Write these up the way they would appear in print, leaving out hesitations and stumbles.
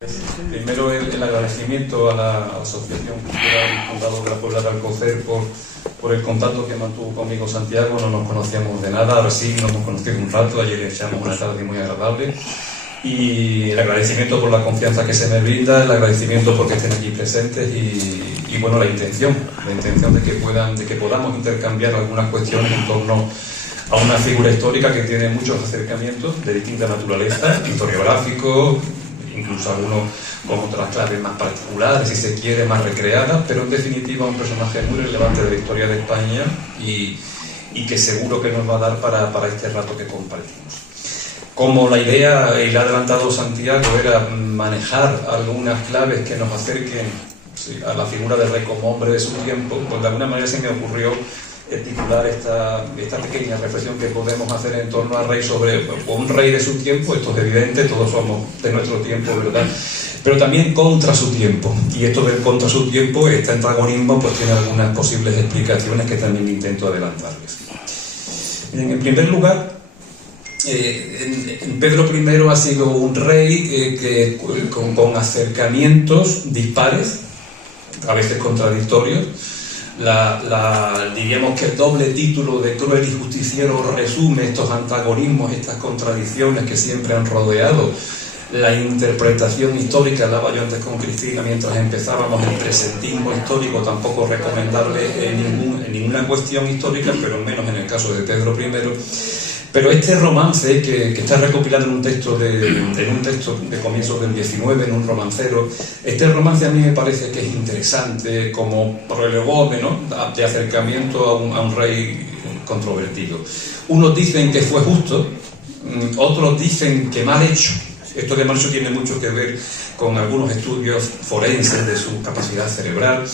Primero el agradecimiento a la Asociación Cultural Condado de la Puebla de Alcocer por el contacto que mantuvo conmigo Santiago. No nos conocíamos de nada, ahora sí nos hemos conocido un rato, ayer echamos una tarde muy agradable. Y el agradecimiento por la confianza que se me brinda, el agradecimiento porque estén aquí presentes y bueno, la intención de que podamos intercambiar algunas cuestiones en torno a una figura histórica que tiene muchos acercamientos de distinta naturaleza, historiográficos, incluso algunos con otras claves más particulares, si se quiere, más recreadas, pero en definitiva un personaje muy relevante de la historia de España y que seguro que nos va a dar para este rato que compartimos. Como la idea, y la ha adelantado Santiago, era manejar algunas claves que nos acerquen a la figura del rey como hombre de su tiempo, pues de alguna manera se me ocurrió titular esta pequeña reflexión que podemos hacer en torno al rey sobre un rey de su tiempo. Esto es evidente, todos somos de nuestro tiempo, ¿verdad? Pero también contra su tiempo, y esto del contra su tiempo, este antagonismo, pues tiene algunas posibles explicaciones que también intento adelantarles. En primer lugar, Pedro I ha sido un rey con acercamientos dispares, a veces contradictorios. Diríamos que el doble título de cruel y justiciero resume estos antagonismos, estas contradicciones que siempre han rodeado la interpretación histórica. Hablaba yo antes con Cristina mientras empezábamos el presentismo histórico, tampoco recomendable en ninguna cuestión histórica, pero menos en el caso de Pedro I. Pero este romance, que está recopilado en un texto de comienzos del XIX, en un romancero, este romance a mí me parece que es interesante como prolegómeno, ¿no?, de acercamiento a un rey controvertido. Unos dicen que fue justo, otros dicen que mal hecho. Esto de mal hecho tiene mucho que ver con algunos estudios forenses de su capacidad cerebral,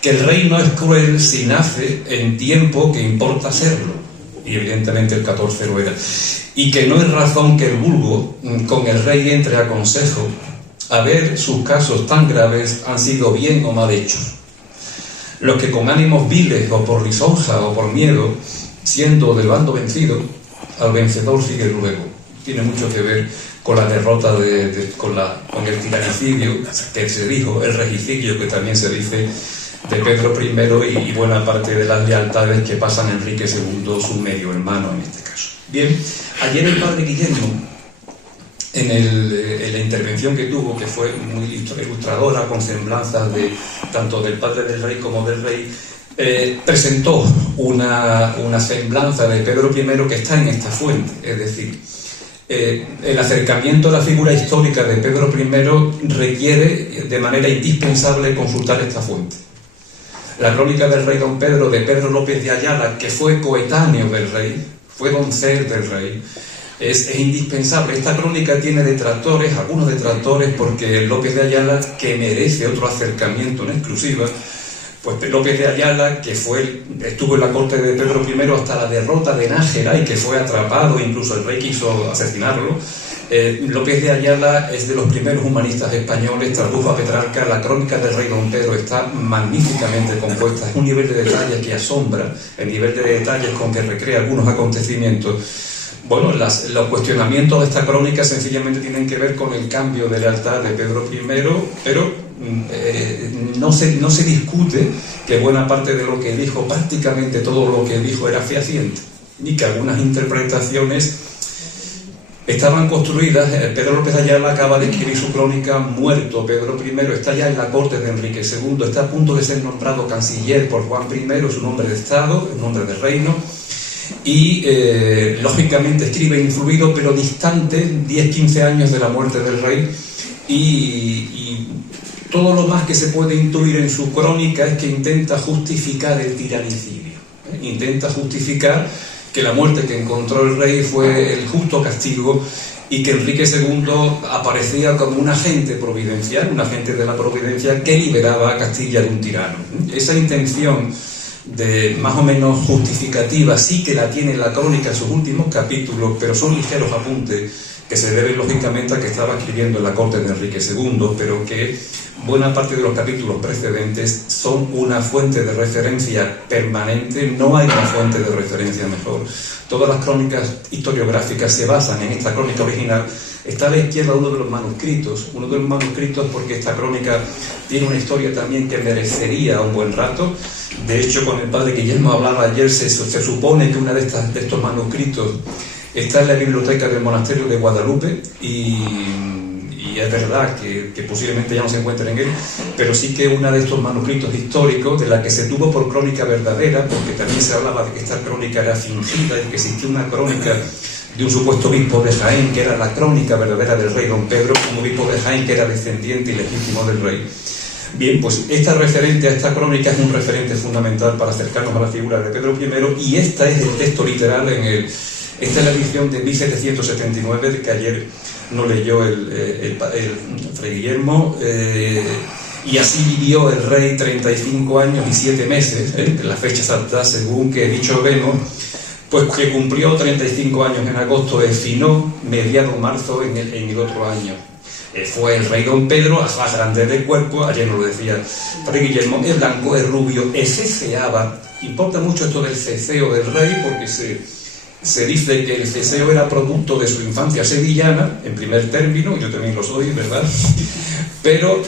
que el rey no es cruel si nace en tiempo que importa serlo. Y evidentemente el 14 lo era, y que no es razón que el vulgo con el rey entre a consejo a ver sus casos tan graves han sido bien o mal hechos. Los que con ánimos viles o por lisonja o por miedo, siendo del bando vencido, al vencedor sigue luego. Tiene mucho que ver con la derrota con el tiranicidio que se dijo, el regicidio que también se dice de Pedro I y buena parte de las lealtades que pasan a Enrique II, su medio hermano en este caso. Bien, ayer el padre Guillermo, en la intervención que tuvo, que fue muy ilustradora, con semblanzas tanto del padre del rey como del rey, presentó una semblanza de Pedro I que está en esta fuente, es decir, el acercamiento a la figura histórica de Pedro I requiere de manera indispensable consultar esta fuente. La crónica del rey don Pedro, de Pedro López de Ayala, que fue coetáneo del rey, fue doncel del rey, es indispensable. Esta crónica tiene detractores, algunos detractores, porque López de Ayala, que merece otro acercamiento en exclusiva, pues López de Ayala, que estuvo en la corte de Pedro I hasta la derrota de Nájera y que fue atrapado, incluso el rey quiso asesinarlo. López de Ayala es de los primeros humanistas españoles. Tradujo a Petrarca. La crónica del rey don Pedro está magníficamente compuesta, es un nivel de detalle que asombra, el nivel de detalles con que recrea algunos acontecimientos. Bueno, los cuestionamientos de esta crónica sencillamente tienen que ver con el cambio de lealtad de Pedro I, pero no se discute que buena parte de lo que dijo, prácticamente todo lo que dijo, era fehaciente, y que algunas interpretaciones estaban construidas. Pedro López de Ayala acaba de escribir su crónica muerto. Pedro I está ya en la corte de Enrique II, está a punto de ser nombrado canciller por Juan I, su nombre de Estado, el nombre de reino, y lógicamente escribe influido pero distante, 10-15 años de la muerte del rey, y todo lo más que se puede intuir en su crónica es que intenta justificar el tiranicidio, intenta justificar que la muerte que encontró el rey fue el justo castigo y que Enrique II aparecía como un agente providencial, un agente de la providencia que liberaba a Castilla de un tirano. Esa intención de más o menos justificativa sí que la tiene la crónica en sus últimos capítulos, pero son ligeros apuntes que se deben lógicamente a que estaba escribiendo en la corte de Enrique II, pero que buena parte de los capítulos precedentes son una fuente de referencia permanente. No hay una fuente de referencia mejor. Todas las crónicas historiográficas se basan en esta crónica original está a la izquierda uno de los manuscritos, porque esta crónica tiene una historia también que merecería un buen rato. De hecho, con el padre Guillermo hablaba ayer, se supone que uno de estos manuscritos está en la biblioteca del monasterio de Guadalupe y es verdad que posiblemente ya no se encuentre en él, pero sí que uno de estos manuscritos históricos de la que se tuvo por crónica verdadera, porque también se hablaba de que esta crónica era fingida y que existía una crónica de un supuesto obispo de Jaén, que era la crónica verdadera del rey don Pedro, un obispo de Jaén que era descendiente y legítimo del rey. Bien, pues esta referente a esta crónica es un referente fundamental para acercarnos a la figura de Pedro I, y esta es el texto literal esta es la edición de 1779 que ayer no leyó el Fray Guillermo, y así vivió el rey 35 años y 7 meses, la fecha exacta según que dicho vemos, pues que cumplió 35 años en agosto, finó mediado marzo en el otro año. Fue el rey don Pedro, más grande de cuerpo, ayer nos lo decía Fray Guillermo, es blanco, es rubio, ceceaba. Importa mucho esto del ceceo del rey, porque se dice que el ceseo era producto de su infancia sevillana, en primer término, yo también lo soy, ¿verdad? Pero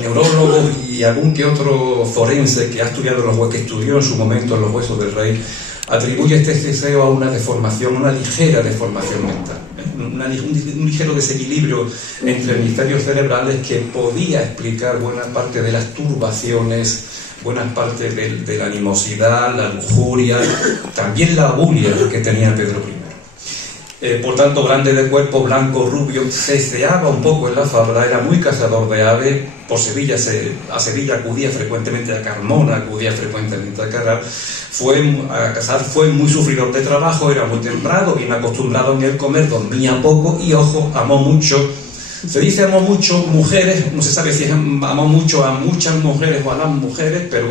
neurólogos y algún que otro forense que ha estudiado que estudió en su momento los huesos del rey, atribuye este ceseo a una deformación, una ligera deformación mental, un ligero desequilibrio entre hemisferios cerebrales que podía explicar buena parte de las turbaciones, buena parte de la animosidad, la lujuria, también la abulia que tenía Pedro I. Por tanto, grande de cuerpo, blanco, rubio, ceceaba un poco en la fabla, era muy cazador de aves, por Sevilla, a Sevilla acudía frecuentemente, a Carmona acudía frecuentemente a cazar, fue muy sufridor de trabajo, era muy temprano, bien acostumbrado en el comer, dormía poco y, ojo, amó mucho. Se dice amó mucho mujeres, no se sabe si amó mucho a muchas mujeres o a las mujeres, pero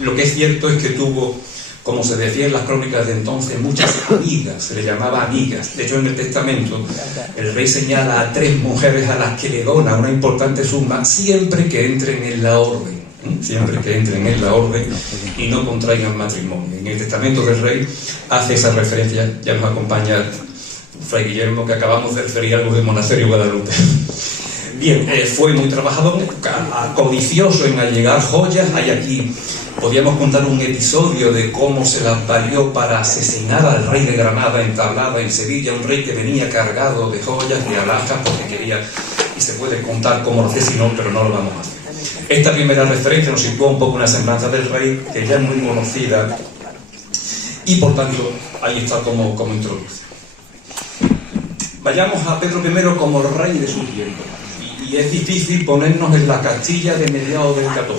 lo que es cierto es que tuvo, como se decía en las crónicas de entonces, muchas amigas, se le llamaba amigas. De hecho, en el testamento, el rey señala a 3 mujeres a las que le dona una importante suma siempre que entren en la orden. Siempre que entren en la orden y no contraigan matrimonio. En el testamento del rey hace esa referencia, ya nos acompaña Fray Guillermo, que acabamos de referir algo del monasterio de Guadalupe. Bien, fue muy trabajador, codicioso en allegar joyas. Hay aquí, podríamos contar un episodio de cómo se las valió para asesinar al rey de Granada entablada en Sevilla, un rey que venía cargado de joyas, de alhajas, porque quería, y se puede contar cómo lo asesinó, pero no lo vamos a hacer. Esta primera referencia nos sitúa un poco una semblanza del rey, que ya es muy conocida, y por tanto, ahí está como introduce. Vayamos a Pedro I como rey de su tiempo. Y es difícil ponernos en la Castilla de mediados del XIV,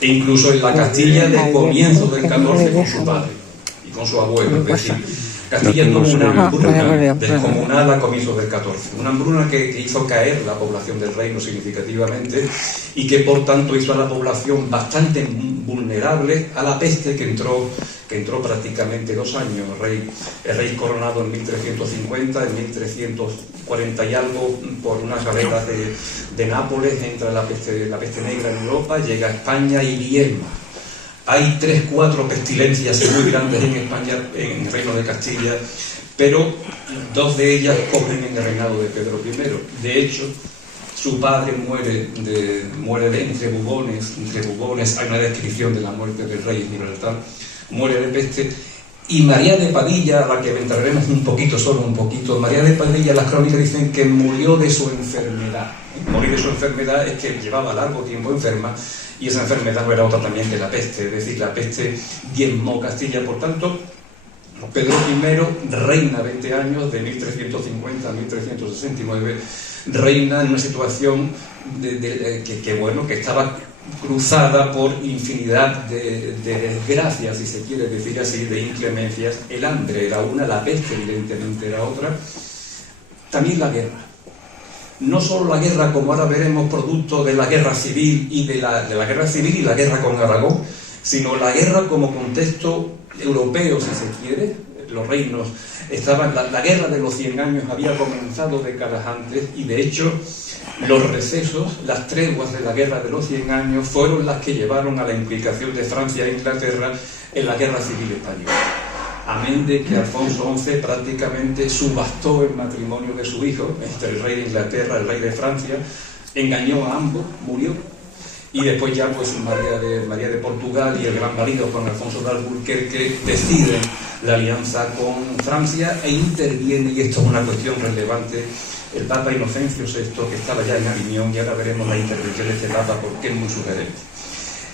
e incluso en la Castilla de comienzos del XIV con su padre y con su abuelo. Es decir, Castilla tuvo una hambruna descomunal a comienzos del XIV, una hambruna que hizo caer la población del reino significativamente y que por tanto hizo a la población bastante vulnerable a la peste que entró prácticamente 2 años. El rey coronado en 1350, en 1340 y algo, por unas galeras de Nápoles, entra la peste negra en Europa, llega a España y diezma. Hay 3-4 pestilencias muy grandes en España, en el reino de Castilla, pero 2 de ellas ocurren en el reinado de Pedro I. De hecho, su padre muere entre bubones, hay una descripción de la muerte del rey en Gibraltar, muere de peste, y María de Padilla, a la que entraremos solo un poquito, María de Padilla, las crónicas dicen que murió de su enfermedad. Morir de su enfermedad es que llevaba largo tiempo enferma, y esa enfermedad no era otra también que la peste, es decir, la peste diezmó Castilla. Por tanto, Pedro I reina 20 años, de 1350 a 1369, reina en una situación que estaba cruzada por infinidad de desgracias, si se quiere decir así, de inclemencias. El hambre era una, la peste evidentemente era otra, también la guerra. No solo la guerra, como ahora veremos, producto de la guerra civil y de la guerra civil y la guerra con Aragón, sino la guerra como contexto europeo, si se quiere. Los reinos estaban, la guerra de los 100 años había comenzado décadas antes, y de hecho los recesos, las treguas de la guerra de los 100 años fueron las que llevaron a la implicación de Francia e Inglaterra en la guerra civil española. amén de que Alfonso XI prácticamente subastó el matrimonio de su hijo entre el rey de Inglaterra y el rey de Francia, engañó a ambos, murió, y después ya pues María de Portugal y el gran marido Juan Alfonso de Alburquerque deciden la alianza con Francia e interviene, y esto es una cuestión relevante, el Papa Inocencio VI, que estaba ya en Aviñón, y ahora veremos la intervención de este Papa porque es muy sugerente.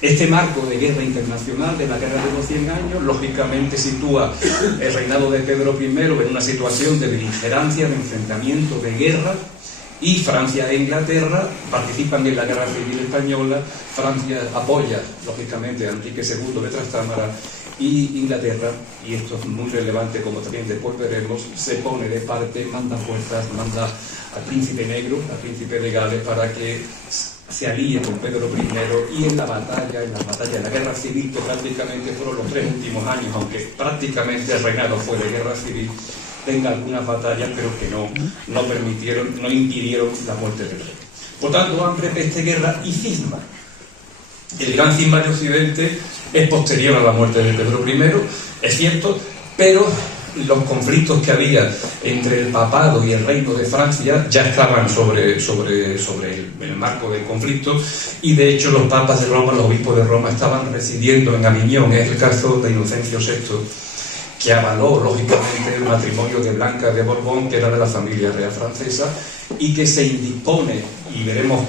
Este marco de guerra internacional, de la Guerra de los 100 años, lógicamente sitúa el reinado de Pedro I en una situación de beligerancia, de enfrentamiento, de guerra, y Francia e Inglaterra participan en la Guerra Civil Española. Francia apoya, lógicamente, a Enrique II de Trastámara, y Inglaterra, y esto es muy relevante, como también después veremos, se pone de parte, manda fuerzas, manda al príncipe negro, al príncipe de Gales, para que se alíe con Pedro I, y en las batallas de la Guerra Civil, que prácticamente fueron los 3 últimos años, aunque prácticamente el reinado fue de guerra civil, tenga algunas batallas, pero que no impidieron la muerte del rey. Por tanto, hambre, peste, guerra y cisma. El gran cisma de Occidente es posterior a la muerte de Pedro I, es cierto, pero los conflictos que había entre el papado y el reino de Francia ya estaban sobre el marco del conflicto, y de hecho los papas de Roma, los obispos de Roma, estaban residiendo en Aviñón. Es el caso de Inocencio VI, que avaló lógicamente el matrimonio de Blanca de Borbón, que era de la familia real francesa, y que se indispone, y veremos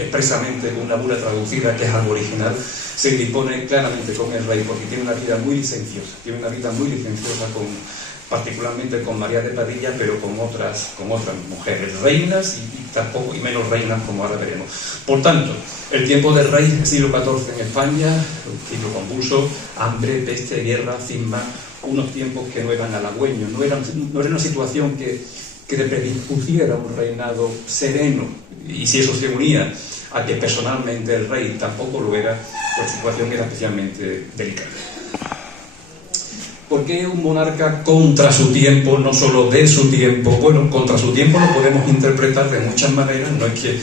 expresamente con una bula traducida que es algo original, se indispone claramente con el rey, porque tiene una vida muy licenciosa, particularmente con María de Padilla, pero con otras mujeres, reinas y menos reinas, como ahora veremos. Por tanto, el tiempo del rey, el siglo XIV en España, un siglo convulso, hambre, peste, guerra, cisma, unos tiempos que no eran halagüeños, no era una situación que le predispusiera un reinado sereno, y si eso se unía a que personalmente el rey tampoco lo era, pues la situación era especialmente delicada. ¿Por qué un monarca contra su tiempo, no solo de su tiempo? Bueno, contra su tiempo lo podemos interpretar de muchas maneras. No es que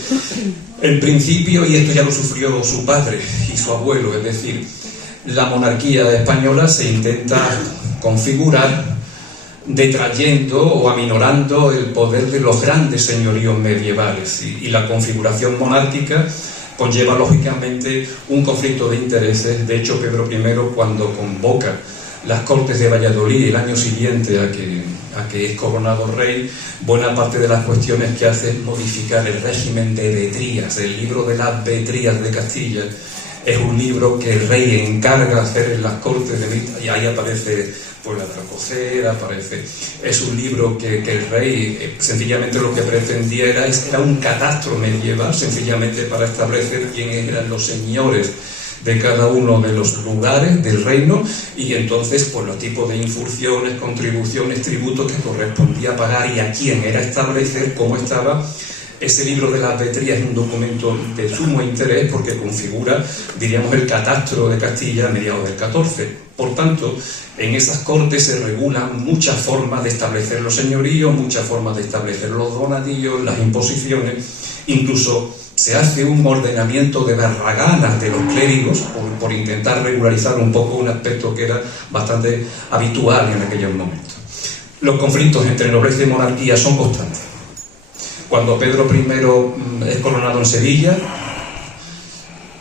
el principio, y esto ya lo sufrió su padre y su abuelo, es decir, la monarquía española se intenta configurar detrayendo o aminorando el poder de los grandes señoríos medievales, y la configuración monárquica conlleva lógicamente un conflicto de intereses. De hecho, Pedro I, cuando convoca las Cortes de Valladolid el año siguiente a que es coronado rey, buena parte de las cuestiones que hace es modificar el régimen de vetrías. El libro de las vetrías de Castilla es un libro que el rey encarga hacer en las Cortes de, y ahí aparece pues la Dracocera, es un libro que el rey sencillamente lo que pretendía era un catastro medieval, sencillamente para establecer quiénes eran los señores de cada uno de los lugares del reino, y entonces pues los tipos de infurciones, contribuciones, tributos que correspondía pagar, y a quién era establecer cómo estaba. Ese libro de las vetrías es un documento de sumo interés porque configura, diríamos, el catastro de Castilla a mediados del XIV. Por tanto, en esas cortes se regulan muchas formas de establecer los señoríos, muchas formas de establecer los donadillos, las imposiciones, incluso se hace un ordenamiento de barraganas de los clérigos por intentar regularizar un poco un aspecto que era bastante habitual en aquellos momentos. Los conflictos entre nobleza y monarquía son constantes. Cuando Pedro I es coronado en Sevilla,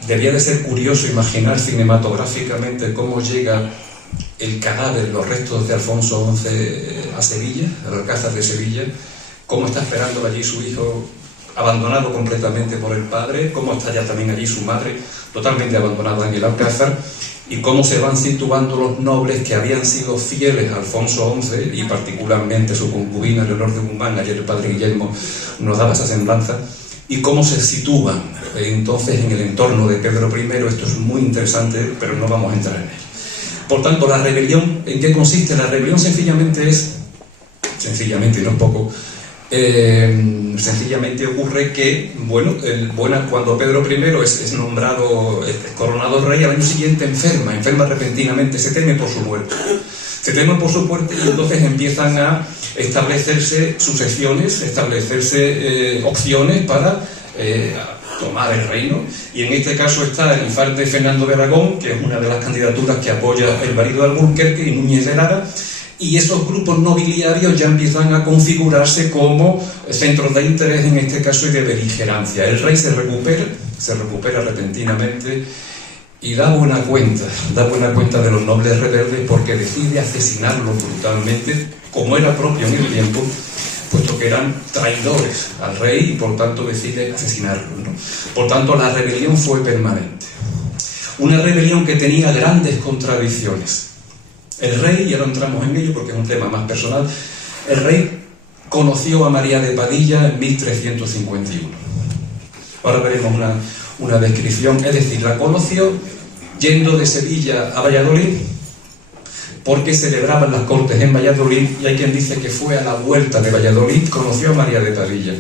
debía de ser curioso imaginar cinematográficamente cómo llega el cadáver, los restos de Alfonso XI a Sevilla, al Alcázar de Sevilla, cómo está esperando allí su hijo abandonado completamente por el padre, cómo está ya también allí su madre totalmente abandonada en el Alcázar, y cómo se van situando los nobles que habían sido fieles a Alfonso XI, y particularmente su concubina Leonor de Guzmán. Ayer el padre Guillermo nos daba esa semblanza, y cómo se sitúan entonces en el entorno de Pedro I. Esto es muy interesante, pero no vamos a entrar en él. Por tanto, la rebelión, ¿en qué consiste? La rebelión sencillamente y no es poco, sencillamente ocurre que, cuando Pedro I es nombrado, es coronado rey, al año siguiente enferma repentinamente, se teme por su muerte. Y entonces empiezan a establecerse sucesiones, opciones para tomar el reino, y en este caso está el infante Fernando de Aragón, que es una de las candidaturas que apoya el marido de Alburquerque y Núñez de Lara, y esos grupos nobiliarios ya empiezan a configurarse como centros de interés, en este caso, y de beligerancia. El rey se recupera repentinamente y da buena cuenta de los nobles rebeldes, porque decide asesinarlos brutalmente, como era propio en el tiempo, puesto que eran traidores al rey, y por tanto decide asesinarlos, ¿no? Por tanto, la rebelión fue permanente. Una rebelión que tenía grandes contradicciones. El rey, y ahora entramos en ello porque es un tema más personal, el rey conoció a María de Padilla en 1351. Ahora veremos una descripción, es decir, la conoció yendo de Sevilla a Valladolid, porque celebraban las cortes en Valladolid, y hay quien dice que fue a la vuelta de Valladolid, conoció a María de Padilla.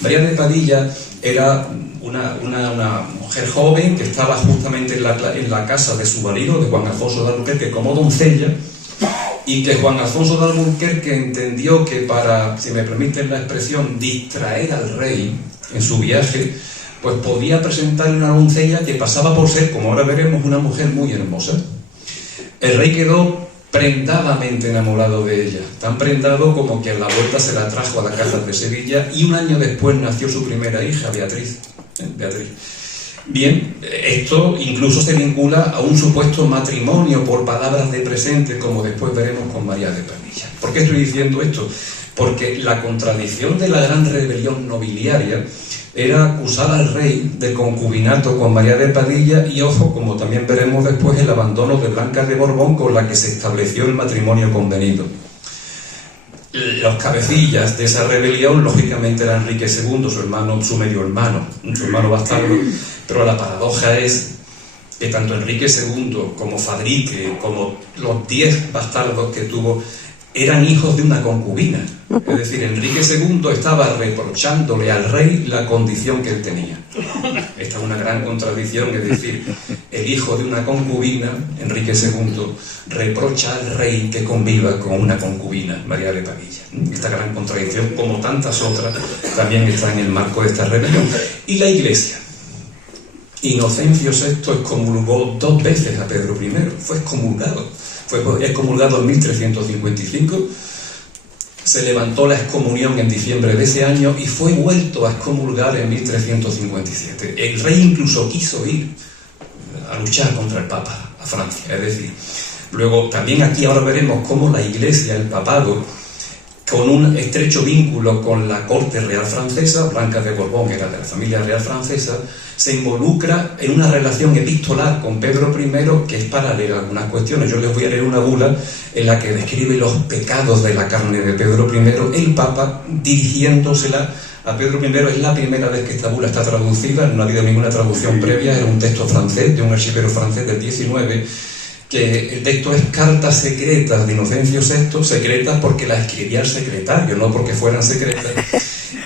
María de Padilla era una mujer joven que estaba justamente en la casa de su marido, de Juan Alfonso de Alburquerque, como doncella, y que Juan Alfonso de Alburquerque entendió que para, si me permiten la expresión, distraer al rey en su viaje, pues podía presentarle una doncella que pasaba por ser, como ahora veremos, una mujer muy hermosa. El rey quedó prendadamente enamorado de ella, tan prendado como que a la vuelta se la trajo a la casa de Sevilla, y un año después nació su primera hija, Beatriz. Bien, esto incluso se vincula a un supuesto matrimonio por palabras de presente, como después veremos con María de Padilla. ¿Por qué estoy diciendo esto? Porque la contradicción de la gran rebelión nobiliaria era acusar al rey de concubinato con María de Padilla, y ojo, como también veremos después, el abandono de Blanca de Borbón, con la que se estableció el matrimonio convenido. Los cabecillas de esa rebelión, lógicamente, era Enrique II, su medio hermano, su hermano bastardo, pero la paradoja es que tanto Enrique II como Fadrique, como los 10 bastardos que tuvo, eran hijos de una concubina. Es decir, Enrique II estaba reprochándole al rey la condición que él tenía. Esta es una gran contradicción, es decir, el hijo de una concubina, Enrique II, reprocha al rey que conviva con una concubina, María de Padilla. Esta gran contradicción, como tantas otras, también está en el marco de esta rebelión. Y la Iglesia. Inocencio VI excomulgó 2 veces a Pedro I, fue excomulgado. Fue excomulgado en 1355, se levantó la excomunión en diciembre de ese año y fue vuelto a excomulgar en 1357. El rey incluso quiso ir a luchar contra el Papa, a Francia. Es decir, luego también aquí ahora veremos cómo la Iglesia, el papado, con un estrecho vínculo con la corte real francesa, Blanca de Borbón era de la familia real francesa, se involucra en una relación epistolar con Pedro I que es paralela a algunas cuestiones. Yo les voy a leer una bula en la que describe los pecados de la carne de Pedro I, el Papa dirigiéndosela a Pedro I. Es la primera vez que esta bula está traducida, no ha habido ninguna traducción previa, es un texto francés, de un archivero francés del 19, que el texto es Cartas secretas de Inocencio VI, secretas porque las escribía el secretario, no porque fueran secretas,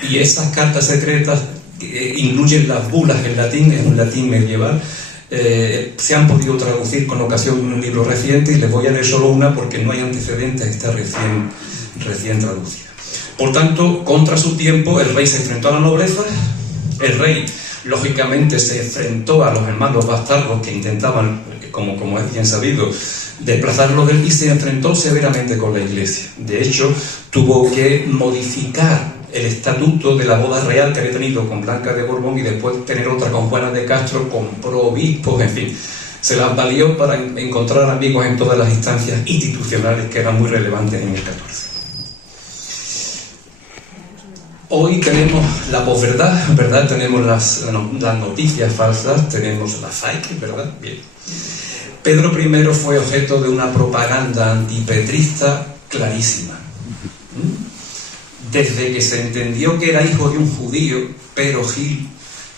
y esas cartas secretas incluyen las bulas en latín, es un latín medieval, se han podido traducir con ocasión de un libro reciente, y les voy a leer solo una porque no hay antecedentes, está recién traducida. Por tanto, contra su tiempo, el rey se enfrentó a la nobleza, el rey lógicamente se enfrentó a los hermanos bastardos que intentaban, como es bien sabido, desplazarlo del, y se enfrentó severamente con la Iglesia. De hecho, tuvo que modificar el estatuto de la boda real que había tenido con Blanca de Borbón, y después tener otra con Juana de Castro, compró obispos, en fin. Se las valió para encontrar amigos en todas las instancias institucionales que eran muy relevantes en el XIV. Hoy tenemos la posverdad, ¿verdad? Tenemos las noticias falsas, tenemos la fake, ¿verdad? Bien. Pedro I fue objeto de una propaganda antipetrista clarísima. Desde que se entendió que era hijo de un judío, Pero Gil,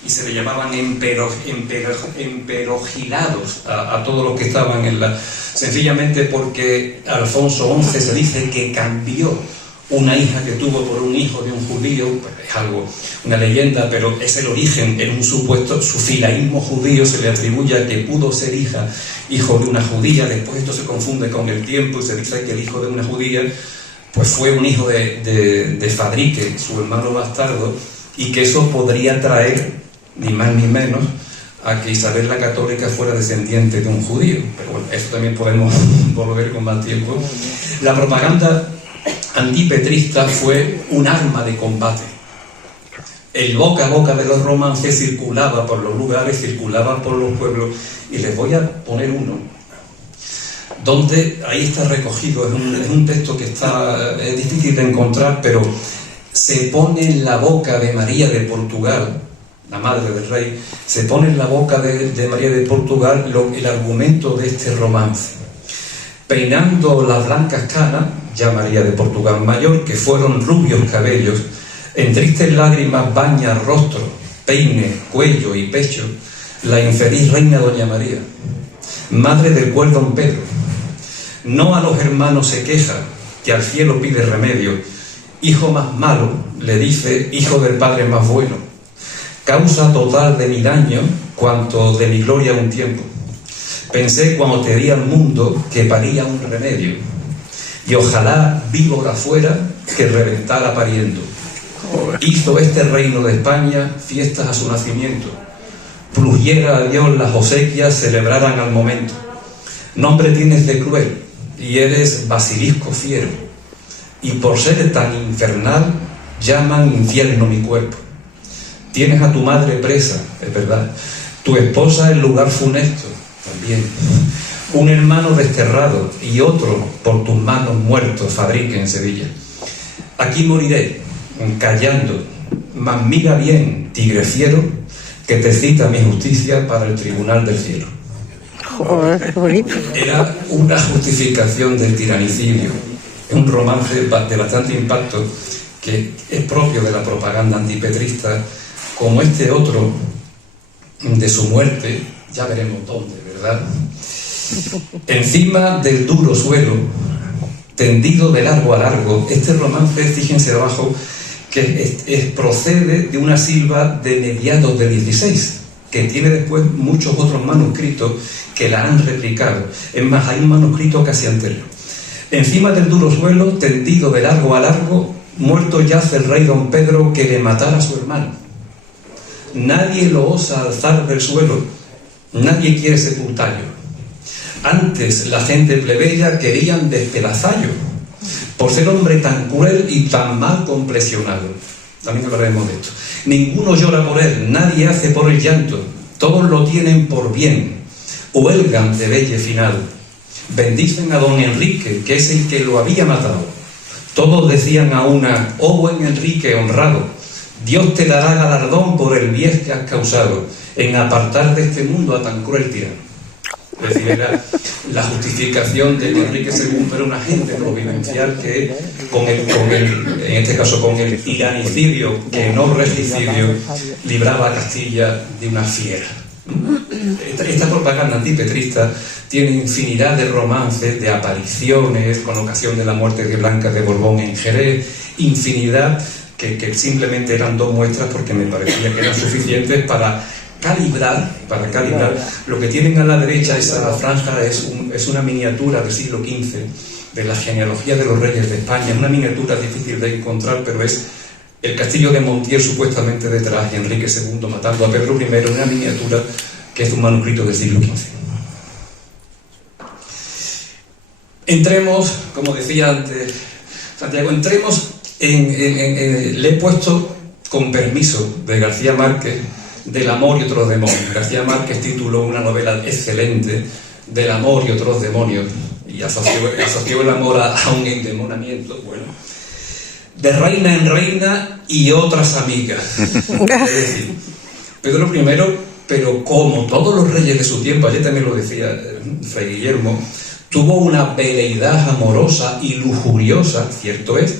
y se le llamaban emperogilados a todos los que estaban en la... Sencillamente porque Alfonso XI se dice que cambió una hija que tuvo por un hijo de un judío, pues es algo, una leyenda, pero es el origen, en un supuesto, su filaísmo judío se le atribuye a que pudo ser hijo de una judía. Después esto se confunde con el tiempo y se dice que el hijo de una judía pues fue un hijo de Fadrique, su hermano bastardo, y que eso podría traer ni más ni menos, a que Isabel la Católica fuera descendiente de un judío. Pero bueno, eso también podemos volver con más tiempo. La propaganda antipetrista fue un arma de combate. El boca a boca de los romances circulaba por los lugares, circulaba por los pueblos, y les voy a poner uno, donde ahí está recogido, es un texto que es difícil de encontrar, pero se pone en la boca de María de Portugal, la madre del rey, se pone en la boca de María de Portugal el argumento de este romance. Peinando las blancas canas, ya María de Portugal mayor, que fueron rubios cabellos, en tristes lágrimas baña rostro, peine, cuello y pecho, la infeliz reina doña María, madre del cual don Pedro. No a los hermanos se queja, que al cielo pide remedio. Hijo más malo, le dice, hijo del padre más bueno. Causa total de mi daño, cuanto de mi gloria un tiempo. Pensé cuando te di al mundo que paría un remedio, y ojalá víbora fuera que reventara pariendo. Hizo este reino de España fiestas a su nacimiento. Plugiera a Dios las obsequias celebraran al momento. Nombre tienes de cruel, y eres basilisco fiero, y por ser tan infernal llaman infierno mi cuerpo. Tienes a tu madre presa, es verdad, tu esposa en lugar funesto, también. Un hermano desterrado y otro por tus manos muerto fabrique en Sevilla. Aquí moriré, callando, mas mira bien, tigre fiero, que te cita mi justicia para el tribunal del cielo. Joder, qué bonito. Era una justificación del tiranicidio, es un romance de bastante impacto que es propio de la propaganda antipetrista, como este otro de su muerte, ya veremos dónde, ¿verdad? Encima del duro suelo, tendido de largo a largo, este romance, fíjense abajo, que procede de una silva de mediados del XVI, que tiene después muchos otros manuscritos que la han replicado. Es más, hay un manuscrito casi anterior. Encima del duro suelo, tendido de largo a largo, muerto yace el rey don Pedro que le matara a su hermano. Nadie lo osa alzar del suelo, nadie quiere sepultarlo. Antes la gente plebeya querían despedazarlo, por ser hombre tan cruel y tan mal complexionado. También hablaremos de esto. Ninguno llora por él, nadie hace por el llanto, todos lo tienen por bien, huelgan de belle final. Bendicen a don Enrique, que es el que lo había matado. Todos decían a una, oh buen Enrique honrado, Dios te dará galardón por el bien que has causado en apartar de este mundo a tan cruel tirano. Es decir, era la justificación de que Enrique II era un agente providencial que, en este caso con el tiranicidio, que no regicidio, libraba a Castilla de una fiera. Esta propaganda antipetrista tiene infinidad de romances, de apariciones, con ocasión de la muerte de Blanca de Borbón en Jerez, infinidad que simplemente eran dos muestras porque me parecía que eran suficientes para calibrar. Lo que tienen a la derecha, esa franja, es una miniatura del siglo XV de la genealogía de los reyes de España, una miniatura difícil de encontrar, pero es el castillo de Montiel supuestamente detrás y Enrique II matando a Pedro I, una miniatura que es un manuscrito del siglo XV. Entremos, como decía antes Santiago, le he puesto, con permiso de García Márquez, Del amor y otros demonios. García Márquez tituló una novela excelente, Del amor y otros demonios, y asoció el amor a un endemonamiento. Bueno, de reina en reina y otras amigas. Es decir, Pedro I, pero como todos los reyes de su tiempo, ayer también lo decía Fray Guillermo, tuvo una veleidad amorosa y lujuriosa, cierto es,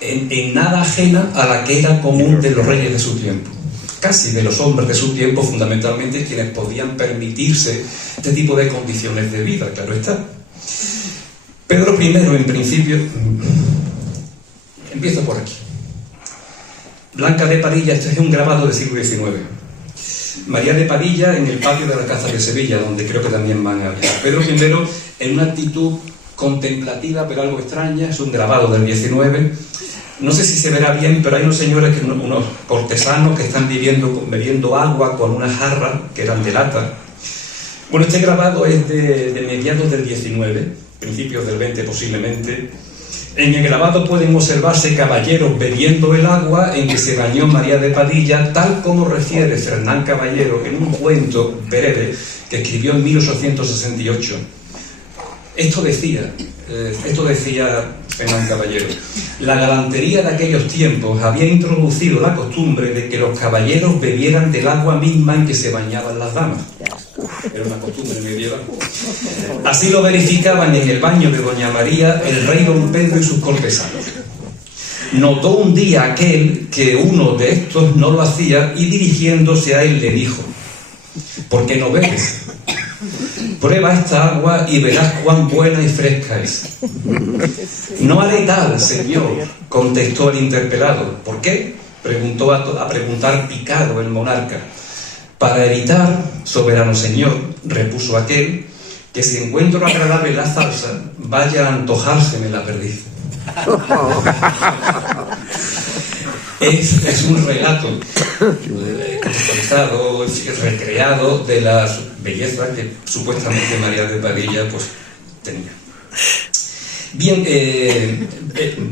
en nada ajena a la que era común de los reyes de su tiempo. Casi de los hombres de su tiempo, fundamentalmente quienes podían permitirse este tipo de condiciones de vida, claro está. Pedro I, en principio, empiezo por aquí. Blanca de Padilla, este es un grabado del siglo XIX. María de Padilla en el patio de la Alcázar de Sevilla, donde creo que también van a hablar. Pedro I, en una actitud contemplativa pero algo extraña, es un grabado del XIX, No sé si se verá bien, pero hay unos señores, unos cortesanos que están bebiendo agua con una jarra que eran de lata. Bueno, este grabado es de mediados del 19, principios del 20 posiblemente. En el grabado pueden observarse caballeros bebiendo el agua en que se bañó María de Padilla, tal como refiere Fernán Caballero en un cuento breve que escribió en 1868. Esto decía Fernán Caballero: la galantería de aquellos tiempos había introducido la costumbre de que los caballeros bebieran del agua misma en que se bañaban las damas. Era una costumbre medieval. Así lo verificaban en el baño de doña María el rey don Pedro y sus cortesanos. Notó un día aquel que uno de estos no lo hacía y dirigiéndose a él le dijo: ¿por qué no bebes? Prueba esta agua y verás cuán buena y fresca es. No haré tal, señor, contestó el interpelado. ¿Por qué? Preguntó a preguntar picado el monarca. Para evitar, soberano señor, repuso aquel, que si encuentro agradable la salsa, vaya a antojárseme la perdiz. Es un relato contextualizado, recreado de la belleza que supuestamente María de Padilla pues tenía. Bien,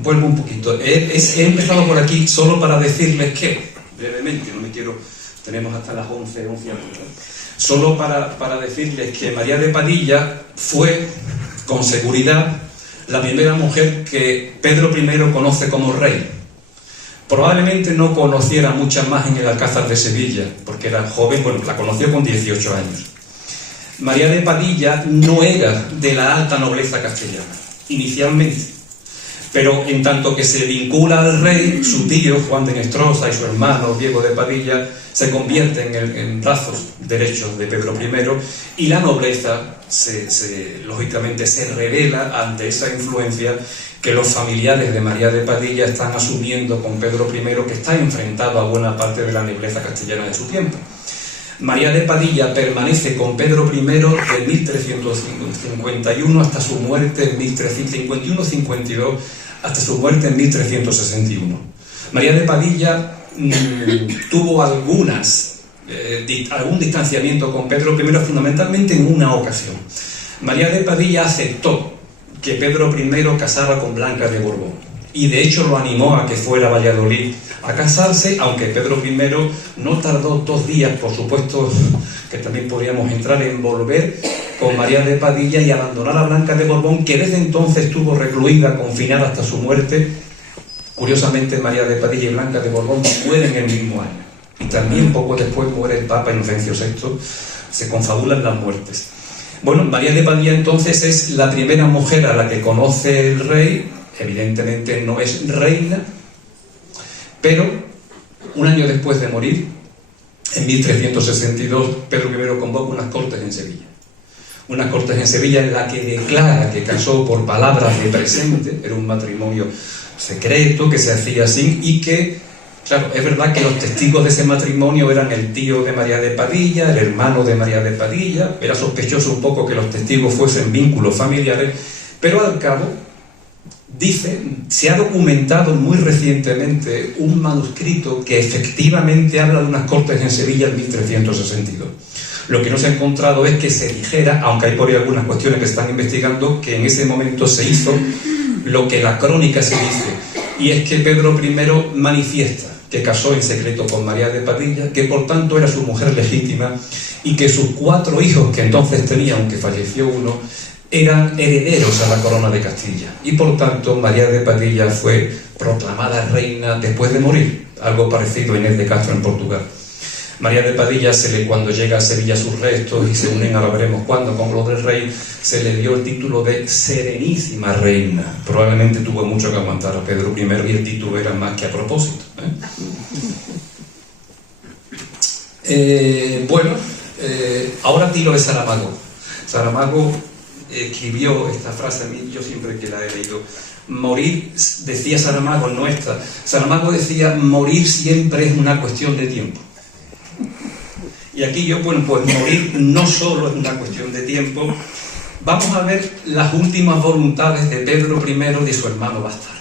vuelvo un poquito. He empezado por aquí solo para decirles que, brevemente, no me quiero... Tenemos hasta las 11 años. Solo para decirles que María de Padilla fue, con seguridad, la primera mujer que Pedro I conoce como rey. Probablemente no conociera muchas más en el Alcázar de Sevilla, porque era joven, bueno, la conoció con 18 años. María de Padilla no era de la alta nobleza castellana, inicialmente. Pero en tanto que se vincula al rey, su tío, Juan de Nestrosa, y su hermano, Diego de Padilla, se convierten en brazos derechos de Pedro I, y la nobleza, lógicamente, se revela ante esa influencia que los familiares de María de Padilla están asumiendo con Pedro I, que está enfrentado a buena parte de la nobleza castellana de su tiempo. María de Padilla permanece con Pedro I de 1351 hasta su muerte en 1351-52, hasta su muerte en 1361. María de Padilla tuvo algún distanciamiento con Pedro I, fundamentalmente en una ocasión. María de Padilla aceptó que Pedro I casara con Blanca de Borbón, y de hecho lo animó a que fuera a Valladolid a casarse, aunque Pedro I no tardó 2 días, por supuesto que también podríamos entrar en volver con María de Padilla y abandonar a Blanca de Borbón, que desde entonces estuvo recluida, confinada hasta su muerte. Curiosamente, María de Padilla y Blanca de Borbón mueren el mismo año, y también poco después muere el Papa Inocencio VI. Se confabulan las muertes. Bueno, María de Padilla entonces es la primera mujer a la que conoce el rey. Evidentemente no es reina, pero un año después de morir, en 1362, Pedro I convoca unas cortes en Sevilla. Unas cortes en Sevilla en la que declara que casó por palabras de presente, era un matrimonio secreto que se hacía así, y que, claro, es verdad que los testigos de ese matrimonio eran el tío de María de Padilla, el hermano de María de Padilla. Era sospechoso un poco que los testigos fuesen vínculos familiares, pero al cabo, dice, se ha documentado muy recientemente un manuscrito que efectivamente habla de unas cortes en Sevilla en 1362. Lo que no se ha encontrado es que se dijera, aunque hay por ahí algunas cuestiones que se están investigando, que en ese momento se hizo lo que la crónica se dice, y es que Pedro I manifiesta que casó en secreto con María de Padilla, que por tanto era su mujer legítima, y que sus 4 hijos que entonces tenía, aunque falleció uno, eran herederos a la corona de Castilla, y por tanto María de Padilla fue proclamada reina después de morir, algo parecido a Inés de Castro en Portugal. María de Padilla, cuando llega a Sevilla sus restos y se unen, ahora veremos cuándo, con los del rey, se le dio el título de Serenísima Reina. Probablemente tuvo mucho que aguantar a Pedro I, y el título era más que a propósito. Ahora tiro de Saramago. Saramago escribió esta frase, a mí, yo siempre que la he leído: morir, decía Saramago, no esta. Saramago decía, morir siempre es una cuestión de tiempo. Y aquí yo, bueno, pues morir no solo es una cuestión de tiempo. Vamos a ver las últimas voluntades de Pedro I y de su hermano bastardo.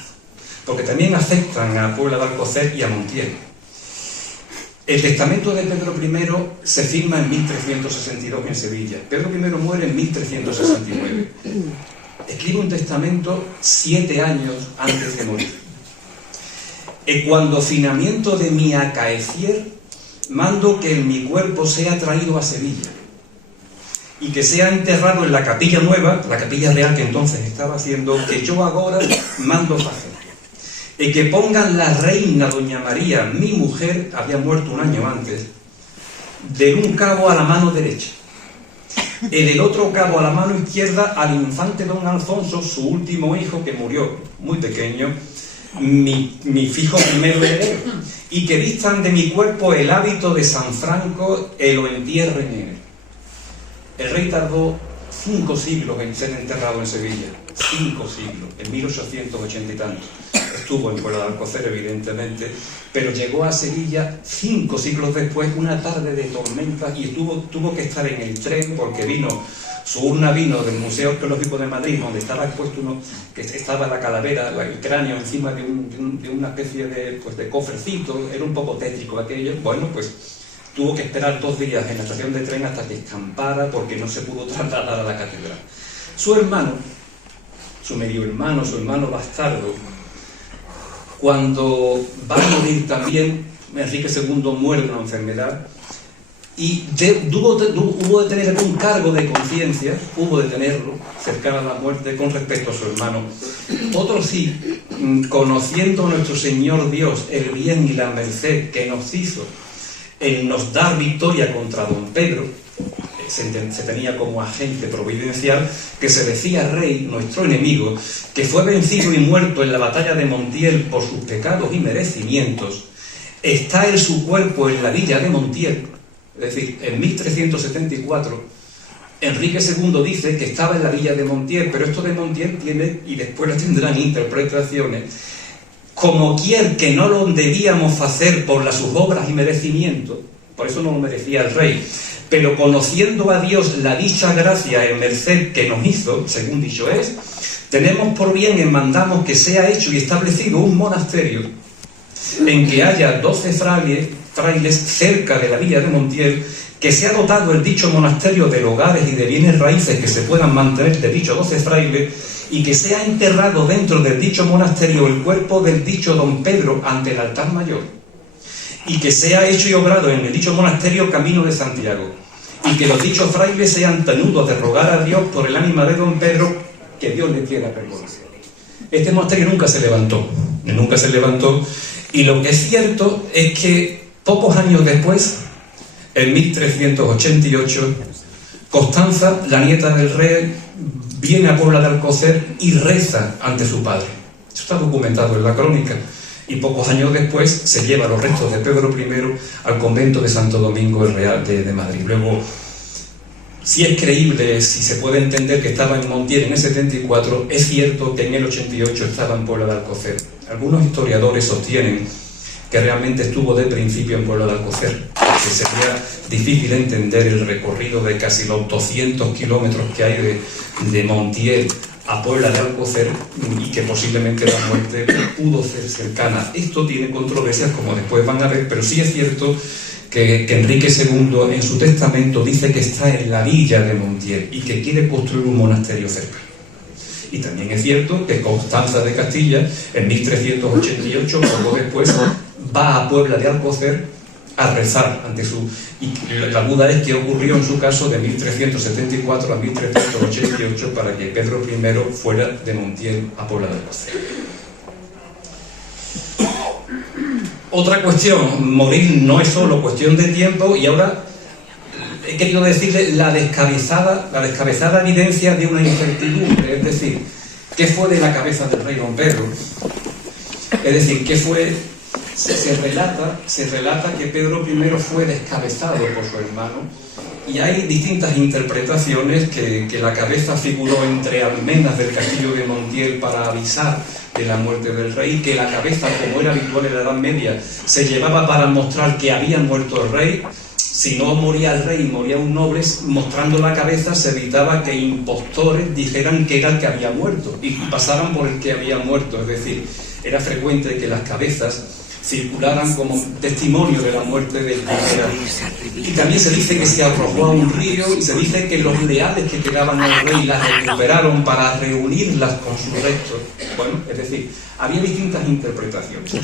porque también afectan a Puebla de Alcocer y a Montiel. El testamento de Pedro I se firma en 1362 en Sevilla. Pedro I muere en 1369. Escribe un testamento 7 años antes de morir. Cuando finamiento de mí acaecier, mando que mi cuerpo sea traído a Sevilla y que sea enterrado en la capilla nueva, la capilla real que entonces estaba haciendo, que yo ahora mando hacer. Y que pongan la reina doña María, mi mujer, había muerto un año antes, de un cabo a la mano derecha, y del otro cabo a la mano izquierda al infante don Alfonso, su último hijo, que murió muy pequeño, mi fijo primero heredero, y que vistan de mi cuerpo el hábito de San Franco y lo entierren en él. El rey tardó 5 siglos en ser enterrado en Sevilla, 5 siglos, en 1880 y tanto. Estuvo en Puebla de Alcocer, evidentemente, pero llegó a Sevilla 5 siglos después, una tarde de tormenta, y tuvo que estar en el tren porque su urna vino del Museo Arqueológico de Madrid, donde estaba expuesto que estaba la calavera, el cráneo encima de una especie de cofrecito. Era un poco tétrico aquello. Bueno, pues tuvo que esperar 2 días en la estación de tren hasta que escampara, porque no se pudo trasladar a la catedral. Su hermano, su medio hermano, su hermano bastardo, cuando va a morir también, Enrique II muere de una enfermedad y hubo de tener algún cargo de conciencia, hubo de tenerlo cercano a la muerte con respecto a su hermano. Otros sí, conociendo a nuestro Señor Dios el bien y la merced que nos hizo en nos dar victoria contra don Pedro, se tenía como agente providencial, que se decía rey, nuestro enemigo, que fue vencido y muerto en la batalla de Montiel por sus pecados y merecimientos. Está en su cuerpo en la villa de Montiel, es decir, en 1374, Enrique II dice que estaba en la villa de Montiel, pero esto de Montiel tiene, y después lo tendrán interpretaciones, como quier que no lo debíamos hacer por sus obras y merecimientos, por eso no lo merecía el rey, pero conociendo a Dios la dicha gracia en merced que nos hizo, según dicho es, tenemos por bien y mandamos que sea hecho y establecido un monasterio en que haya 12 frailes cerca de la villa de Montiel, que sea dotado el dicho monasterio de hogares y de bienes raíces que se puedan mantener de dicho 12 frailes, y que sea enterrado dentro del dicho monasterio el cuerpo del dicho don Pedro ante el altar mayor, y que sea hecho y obrado en el dicho monasterio camino de Santiago, y que los dichos frailes sean tenudos de rogar a Dios por el ánima de don Pedro, que Dios le quiera perdonar. Este monasterio nunca se levantó, y lo que es cierto es que pocos años después, en 1388, Constanza, la nieta del rey, viene a Puebla de Alcocer y reza ante su padre. Eso está documentado en la crónica. Y pocos años después se lleva los restos de Pedro I al convento de Santo Domingo el Real de Madrid. Luego, si es creíble, si se puede entender que estaba en Montiel en el 74, es cierto que en el 88 estaba en Puebla de Alcocer. Algunos historiadores sostienen que realmente estuvo de principio en Puebla de Alcocer, que sería difícil entender el recorrido de casi los 200 kilómetros que hay de Montiel a Puebla de Alcocer, y que posiblemente la muerte pudo ser cercana. Esto tiene controversias, como después van a ver, pero sí es cierto que Enrique II en su testamento dice que está en la villa de Montiel y que quiere construir un monasterio cerca. Y también es cierto que Constanza de Castilla, en 1388, poco después, va a Puebla de Alcocer a rezar ante su... Y la duda es qué ocurrió en su caso de 1374 a 1388 para que Pedro I fuera de Montiel a Puebla de Alcocer. Otra cuestión, morir no es solo cuestión de tiempo, y ahora he querido decirle la descabezada evidencia de una incertidumbre, es decir, ¿qué fue de la cabeza del rey don Pedro? Es decir, ¿qué fue? Se relata que Pedro I fue descabezado por su hermano, y hay distintas interpretaciones, que la cabeza figuró entre almenas del castillo de Montiel para avisar de la muerte del rey, que la cabeza, como era habitual en la Edad Media, se llevaba para mostrar que había muerto el rey. Si no moría el rey, moría un noble, mostrando la cabeza se evitaba que impostores dijeran que era el que había muerto y pasaran por el que había muerto. Es decir, era frecuente que las cabezas circularan como testimonio de la muerte del primero. Y también se dice que se arrojó a un río, y se dice que los leales que quedaban al rey las recuperaron para reunirlas con sus restos. Bueno, es decir, había distintas interpretaciones.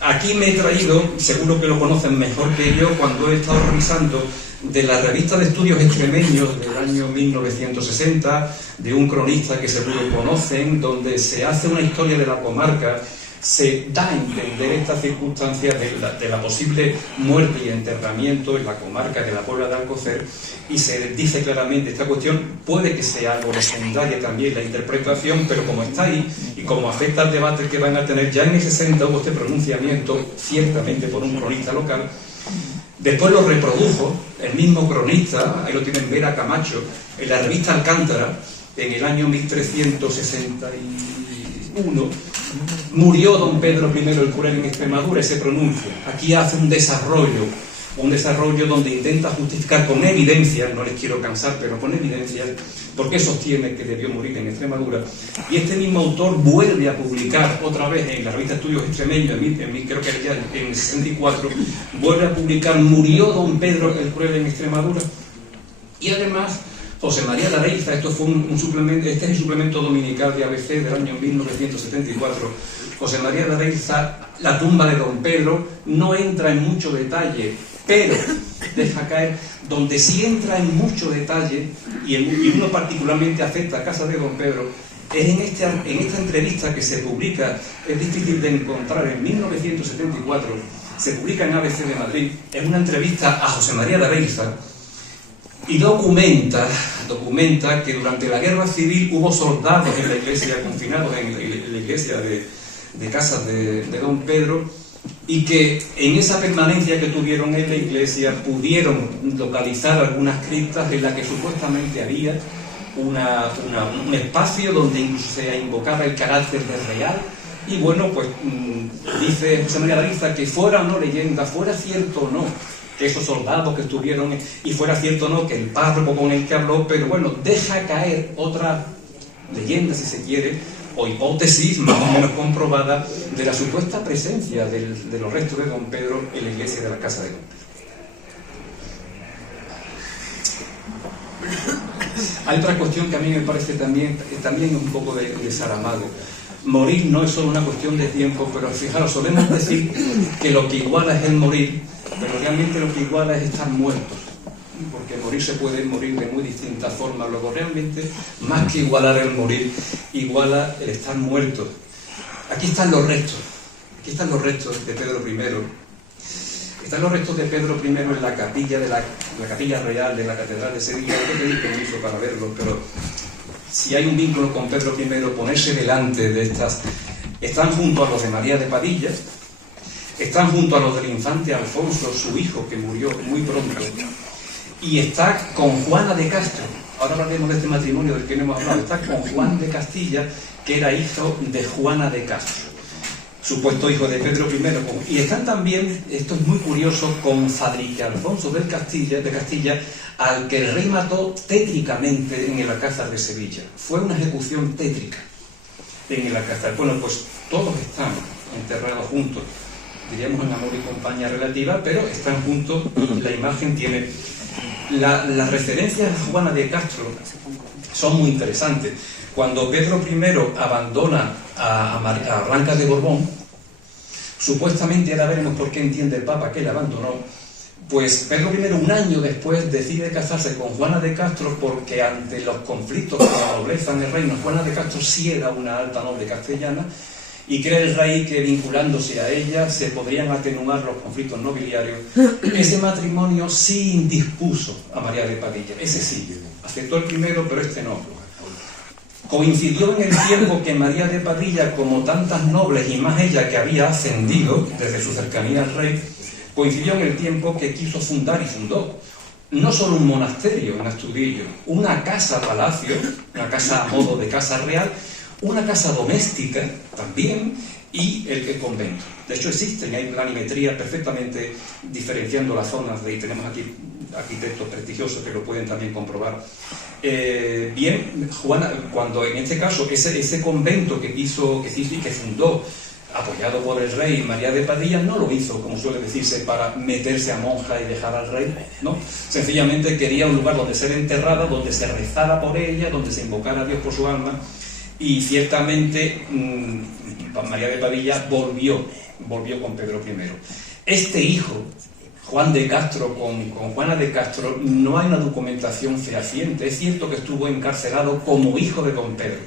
Aquí me he traído, seguro que lo conocen mejor que yo, cuando he estado revisando de la revista de estudios extremeños del año 1960, de un cronista que seguro conocen, donde se hace una historia de la comarca. Se da a entender estas circunstancias de la posible muerte y enterramiento en la comarca de la Puebla de Alcocer, y se dice claramente esta cuestión. Puede que sea algo secundaria también la interpretación, pero como está ahí y como afecta al debate que van a tener, ya en el 60 hubo este pronunciamiento, ciertamente por un cronista local. Después lo reprodujo el mismo cronista, ahí lo tienen, Vera Camacho, en la revista Alcántara, en el año 1361. Murió don Pedro I el Cruel en Extremadura, y se pronuncia. Aquí hace un desarrollo donde intenta justificar con evidencias, no les quiero cansar, pero con evidencias, por qué sostiene que debió morir en Extremadura. Y este mismo autor vuelve a publicar otra vez en la revista Estudios Extremeños, creo que ya en el 64, vuelve a publicar Murió don Pedro el Cruel en Extremadura. Y además, José María de Areiza, este es el suplemento dominical de ABC del año 1974. José María de Areiza, la tumba de don Pedro, no entra en mucho detalle, pero deja caer donde sí entra en mucho detalle, y uno particularmente afecta a casa de don Pedro, es en esta entrevista que se publica, es difícil de encontrar, en 1974, se publica en ABC de Madrid. Es una entrevista a José María de Areiza, y documenta que durante la guerra civil hubo soldados en la iglesia, confinados en la iglesia de Casas de don Pedro, y que en esa permanencia que tuvieron en la iglesia pudieron localizar algunas criptas en las que supuestamente había un espacio donde incluso se invocaba el carácter del real. Y bueno, pues dice José María de Areiza que fuera o no leyenda, fuera cierto o no, que esos soldados que estuvieron, y fuera cierto o no que el párroco con el que habló, pero bueno, deja caer otra leyenda, si se quiere, o hipótesis más o menos comprobada, de la supuesta presencia de los restos de don Pedro en la iglesia de la casa de don Pedro. Hay otra cuestión que a mí me parece también un poco de Saramago. Morir no es solo una cuestión de tiempo, pero fijaros, solemos decir que lo que iguala es el morir, pero realmente lo que iguala es estar muertos, porque morir se puede morir de muy distintas formas. Luego realmente, más que igualar el morir, iguala el estar muerto. Aquí están los restos de Pedro I. Están los restos de Pedro I en la capilla real de la Catedral de Sevilla. Hay que pedir permiso para verlos, pero si hay un vínculo con Pedro I, ponerse delante de estas. Están junto a los de María de Padilla, están junto a los del infante Alfonso, su hijo, que murió muy pronto, y está con Juana de Castro. Ahora hablaremos de este matrimonio del que no hemos hablado. Está con Juan de Castilla, que era hijo de Juana de Castro, supuesto hijo de Pedro I. Y están también, esto es muy curioso, con Fadrique Alfonso de Castilla, al que el rey mató tétricamente en el Alcázar de Sevilla. Fue una ejecución tétrica en el Alcázar. Bueno, pues todos están enterrados juntos, diríamos en amor y compañía relativa, pero están juntos. La imagen tiene... Las referencias a Juana de Castro son muy interesantes. Cuando Pedro I abandona a Blanca de Borbón, supuestamente, ahora veremos por qué entiende el Papa que le abandonó, pues Pedro I, un año después, decide casarse con Juana de Castro, porque ante los conflictos con la nobleza en el reino, Juana de Castro sí era una alta noble castellana, y cree el rey que vinculándose a ella se podrían atenuar los conflictos nobiliarios. Ese matrimonio sí indispuso a María de Padilla, ese sí, aceptó el primero, pero este no. Coincidió en el tiempo que María de Padilla, como tantas nobles y más ella que había ascendido desde su cercanía al rey, coincidió en el tiempo que quiso fundar y fundó no solo un monasterio en Astudillo, una casa-palacio, una casa a modo de casa real, una casa doméstica también, y el convento. De hecho existen, hay planimetría perfectamente diferenciando las zonas, y tenemos aquí arquitectos prestigiosos que lo pueden también comprobar. Bien, Juana, cuando en este caso ese convento que hizo y que fundó apoyado por el rey María de Padilla, no lo hizo, como suele decirse, para meterse a monja y dejar al rey, ¿no? Sencillamente quería un lugar donde ser enterrada, donde se rezara por ella, donde se invocara a Dios por su alma, y ciertamente María de Padilla volvió con Pedro I. Este hijo, Juan de Castro, con Juana de Castro, no hay una documentación fehaciente. Es cierto que estuvo encarcelado como hijo de don Pedro.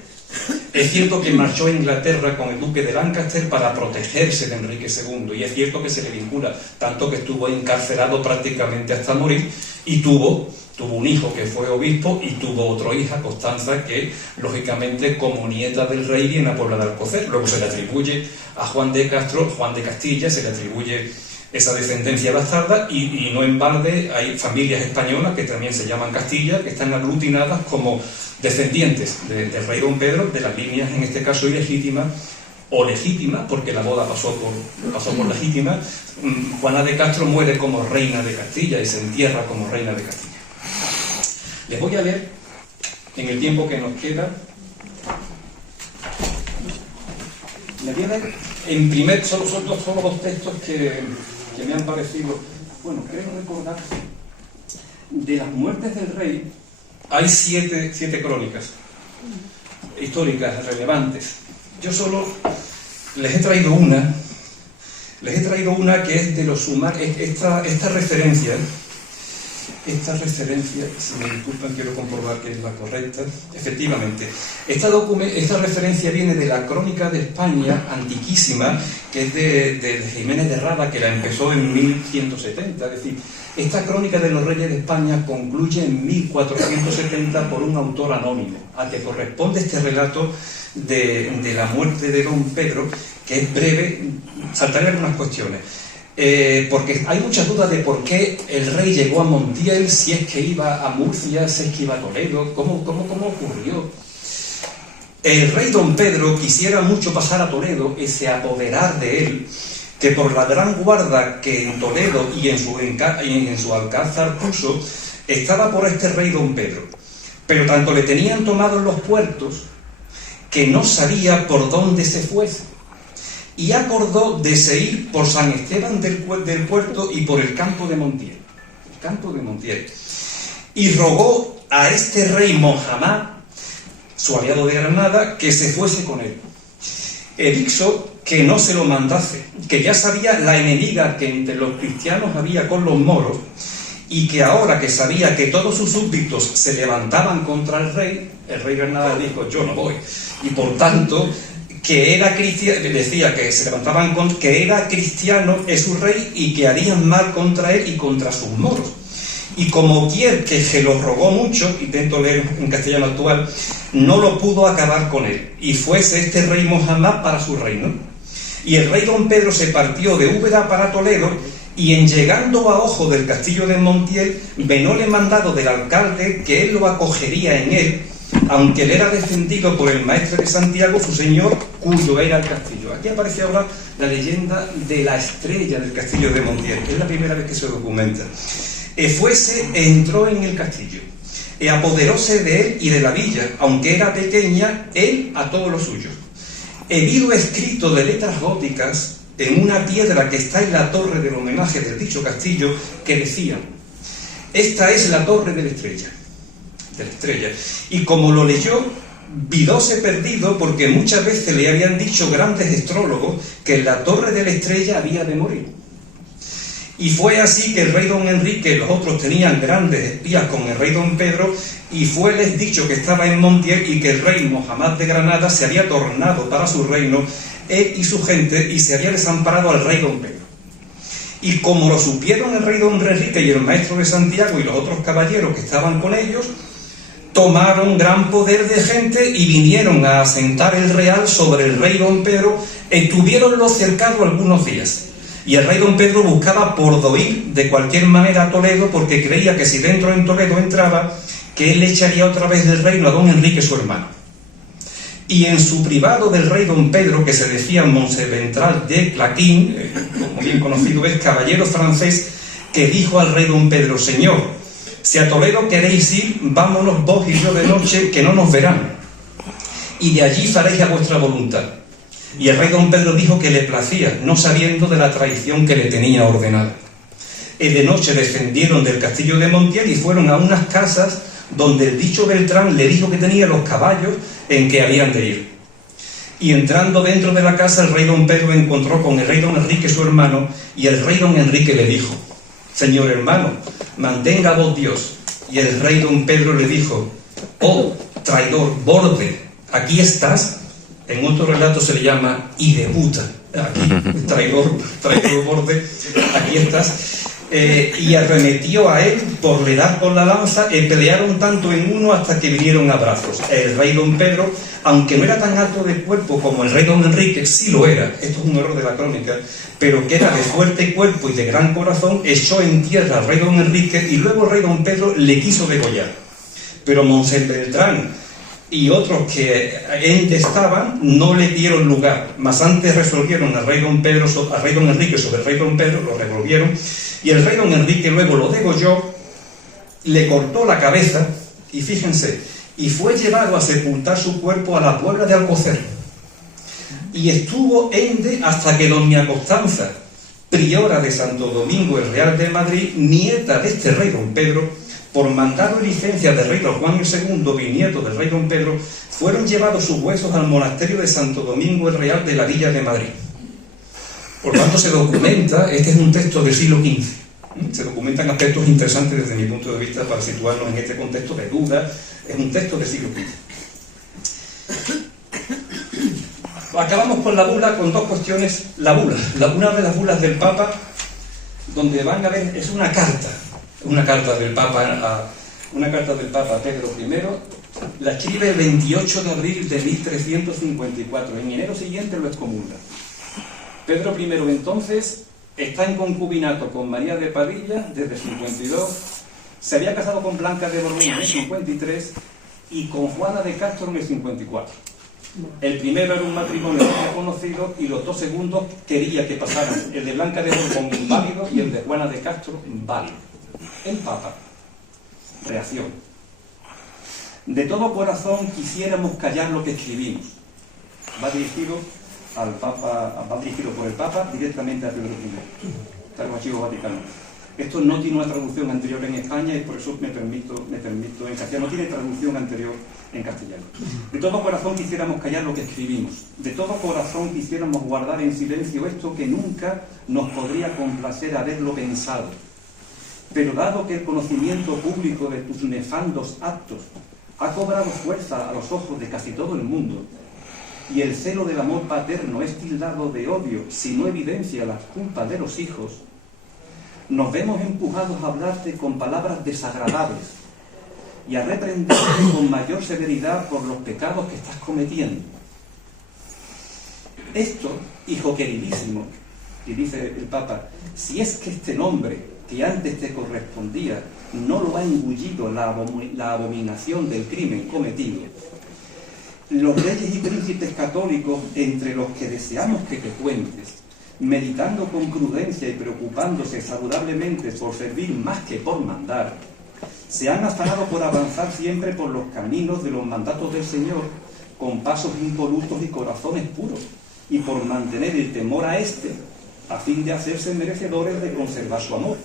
Es cierto que marchó a Inglaterra con el duque de Lancaster para protegerse de Enrique II, y es cierto que se le vincula, tanto que estuvo encarcelado prácticamente hasta morir, y tuvo un hijo que fue obispo, y tuvo otra hija, Constanza, que lógicamente como nieta del rey viene a Puebla de Alcocer. Luego se le atribuye a Juan de Castro, Juan de Castilla, se le atribuye esa descendencia bastarda, y no en balde hay familias españolas que también se llaman Castilla, que están aglutinadas como descendientes del rey don Pedro, de las líneas en este caso ilegítimas o legítimas, porque la boda pasó por legítima. Juana de Castro muere como reina de Castilla y se entierra como reina de Castilla. Les voy a leer, en el tiempo que nos queda, les voy a leer en primer, solo dos textos que me han parecido, bueno, creo recordar, de las muertes del rey. Hay siete crónicas históricas relevantes. Yo solo les he traído una que es de los sumarios. Esta referencia, si me disculpan, quiero comprobar que es la correcta. Efectivamente, esta referencia viene de la Crónica de España antiquísima, que es de Jiménez de Rada, que la empezó en 1170. Es decir, esta Crónica de los Reyes de España concluye en 1470 por un autor anónimo, a que corresponde este relato de la muerte de don Pedro, que es breve. Saltaré algunas cuestiones. Porque hay muchas dudas de por qué el rey llegó a Montiel, si es que iba a Murcia, si es que iba a Toledo, cómo ocurrió. El rey don Pedro quisiera mucho pasar a Toledo y se apoderar de él, que por la gran guarda que en Toledo y en su alcázar puso, estaba por este rey don Pedro. Pero tanto le tenían tomado en los puertos que no sabía por dónde se fuese, y acordó de se ir por San Esteban del Puerto y por el campo de Montiel. Y rogó a este rey Mohammad, su aliado de Granada, que se fuese con él. Edicto que no se lo mandase, que ya sabía la enemiga que entre los cristianos había con los moros, y que ahora que sabía que todos sus súbditos se levantaban contra el rey Granada dijo: yo no voy. Y por tanto, que era cristiano, decía que se levantaban que era cristiano es su rey y que harían mal contra él y contra sus moros. Y como quier que se lo rogó mucho, intento leer en castellano actual, no lo pudo acabar con él, y fuese este rey Mohammad para su reino. Y el rey don Pedro se partió de Úbeda para Toledo, y en llegando a ojo del castillo de Montiel, venóle mandado del alcalde que él lo acogería en él, aunque él era defendido por el maestre de Santiago, su señor, cuyo era el castillo. Aquí aparece ahora la leyenda de la estrella del castillo de Montiel. Es la primera vez que se documenta. Entró en el castillo, apoderóse de él y de la villa, aunque era pequeña, él a todos los suyos. He visto escrito de letras góticas en una piedra que está en la torre del homenaje del dicho castillo, que decía: esta es la torre de la estrella. Y como lo leyó, vidóse perdido, porque muchas veces le habían dicho grandes astrólogos que en la torre de la estrella había de morir. Y fue así que el rey don Enrique y los otros tenían grandes espías con el rey don Pedro, y fueles dicho que estaba en Montiel y que el rey Mohammad de Granada se había tornado para su reino, él y su gente, y se había desamparado al rey don Pedro. Y como lo supieron el rey don Enrique y el maestro de Santiago y los otros caballeros que estaban con ellos, tomaron gran poder de gente y vinieron a asentar el real sobre el rey don Pedro, estuviéronlo cercado algunos días. Y el rey don Pedro buscaba por doir de cualquier manera a Toledo, porque creía que si dentro en Toledo entraba, que él le echaría otra vez del reino a don Enrique su hermano. Y en su privado del rey don Pedro, que se decía Montserventral de Claquín, como bien conocido es, caballero francés, que dijo al rey don Pedro: señor, si a Toledo queréis ir, vámonos vos y yo de noche, que no nos verán, y de allí faréis a vuestra voluntad. Y el rey don Pedro dijo que le placía, no sabiendo de la traición que le tenía ordenada. De noche descendieron del castillo de Montiel y fueron a unas casas donde el dicho Beltrán le dijo que tenía los caballos en que habían de ir. Y entrando dentro de la casa, el rey don Pedro encontró con el rey don Enrique su hermano, y el rey don Enrique le dijo: Señor hermano, mantenga a vos Dios. Y el rey don Pedro le dijo: oh, traidor, borde, aquí estás. En otro relato se le llama y debuta. Aquí, traidor, borde, aquí estás. Y arremetió a él por le dar con la lanza, pelearon tanto en uno hasta que vinieron a brazos. El rey don Pedro, aunque no era tan alto de cuerpo como el rey don Enrique, sí lo era, esto es un error de la crónica, pero que era de fuerte cuerpo y de gran corazón, echó en tierra al rey don Enrique y luego el rey don Pedro le quiso degollar. Pero Monsel Beltrán y otros que ente estaban no le dieron lugar, mas antes resolvieron al rey don Enrique sobre el rey don Pedro, lo revolvieron, y el rey don Enrique luego lo degolló, le cortó la cabeza, y fíjense, y fue llevado a sepultar su cuerpo a la Puebla de Alcocer. Y estuvo ende hasta que doña Constanza, priora de Santo Domingo el Real de Madrid, nieta de este rey don Pedro, por mandado y licencia del rey don Juan II, bisnieto del rey don Pedro, fueron llevados sus huesos al monasterio de Santo Domingo el Real de la Villa de Madrid. Por tanto, se documenta, este es un texto del siglo XV, se documentan aspectos interesantes desde mi punto de vista para situarnos en este contexto de duda, es un texto del siglo XV. Acabamos con la bula, con dos cuestiones. La bula, una de las bulas del Papa, donde van a ver, es una carta del Papa a Pedro I, la escribe el 28 de abril de 1354, en enero siguiente lo excomulga. Pedro I entonces está en concubinato con María de Padilla desde 52, se había casado con Blanca de Borbón en el 53 y con Juana de Castro en el 54. El primero era un matrimonio reconocido y los dos segundos quería que pasaran, el de Blanca de Borbón inválido y el de Juana de Castro válido. El Papa, reacción: de todo corazón quisiéramos callar lo que escribimos. Va dirigido al Papa, va dirigido por el Papa directamente a Pedro I, está en el Archivo Vaticano. Esto no tiene una traducción anterior en España y por eso me permito en castellano, no tiene traducción anterior en castellano. De todo corazón quisiéramos callar lo que escribimos. De todo corazón quisiéramos guardar en silencio esto que nunca nos podría complacer haberlo pensado. Pero dado que el conocimiento público de tus nefandos actos ha cobrado fuerza a los ojos de casi todo el mundo, y el celo del amor paterno es tildado de odio si no evidencia las culpas de los hijos, nos vemos empujados a hablarte con palabras desagradables y a reprenderte con mayor severidad por los pecados que estás cometiendo. Esto, hijo queridísimo, y dice el Papa, si es que este nombre que antes te correspondía no lo ha engullido la abominación del crimen cometido, los reyes y príncipes católicos, entre los que deseamos que te cuentes, meditando con prudencia y preocupándose saludablemente por servir más que por mandar, se han afanado por avanzar siempre por los caminos de los mandatos del Señor, con pasos impolutos y corazones puros, y por mantener el temor a éste, a fin de hacerse merecedores de conservar su amor.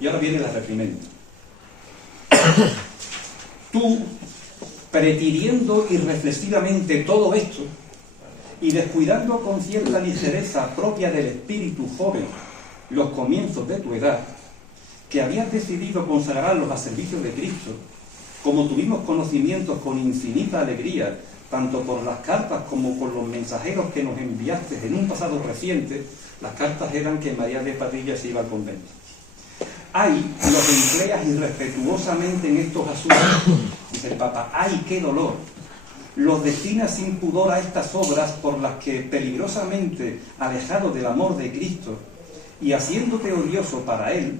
Y ahora viene la reprimenda. Tú, prefiriendo irreflexivamente todo esto, y descuidando con cierta ligereza propia del espíritu joven los comienzos de tu edad, que habías decidido consagrarlos a servicio de Cristo, como tuvimos conocimientos con infinita alegría, tanto por las cartas como por los mensajeros que nos enviaste en un pasado reciente. Las cartas eran que María de Padilla se iba al convento. ¡Ay, los empleas irrespetuosamente en estos asuntos! Dice el Papa, ¡ay, qué dolor! Los destinas sin pudor a estas obras por las que, peligrosamente alejado del amor de Cristo y haciéndote odioso para Él,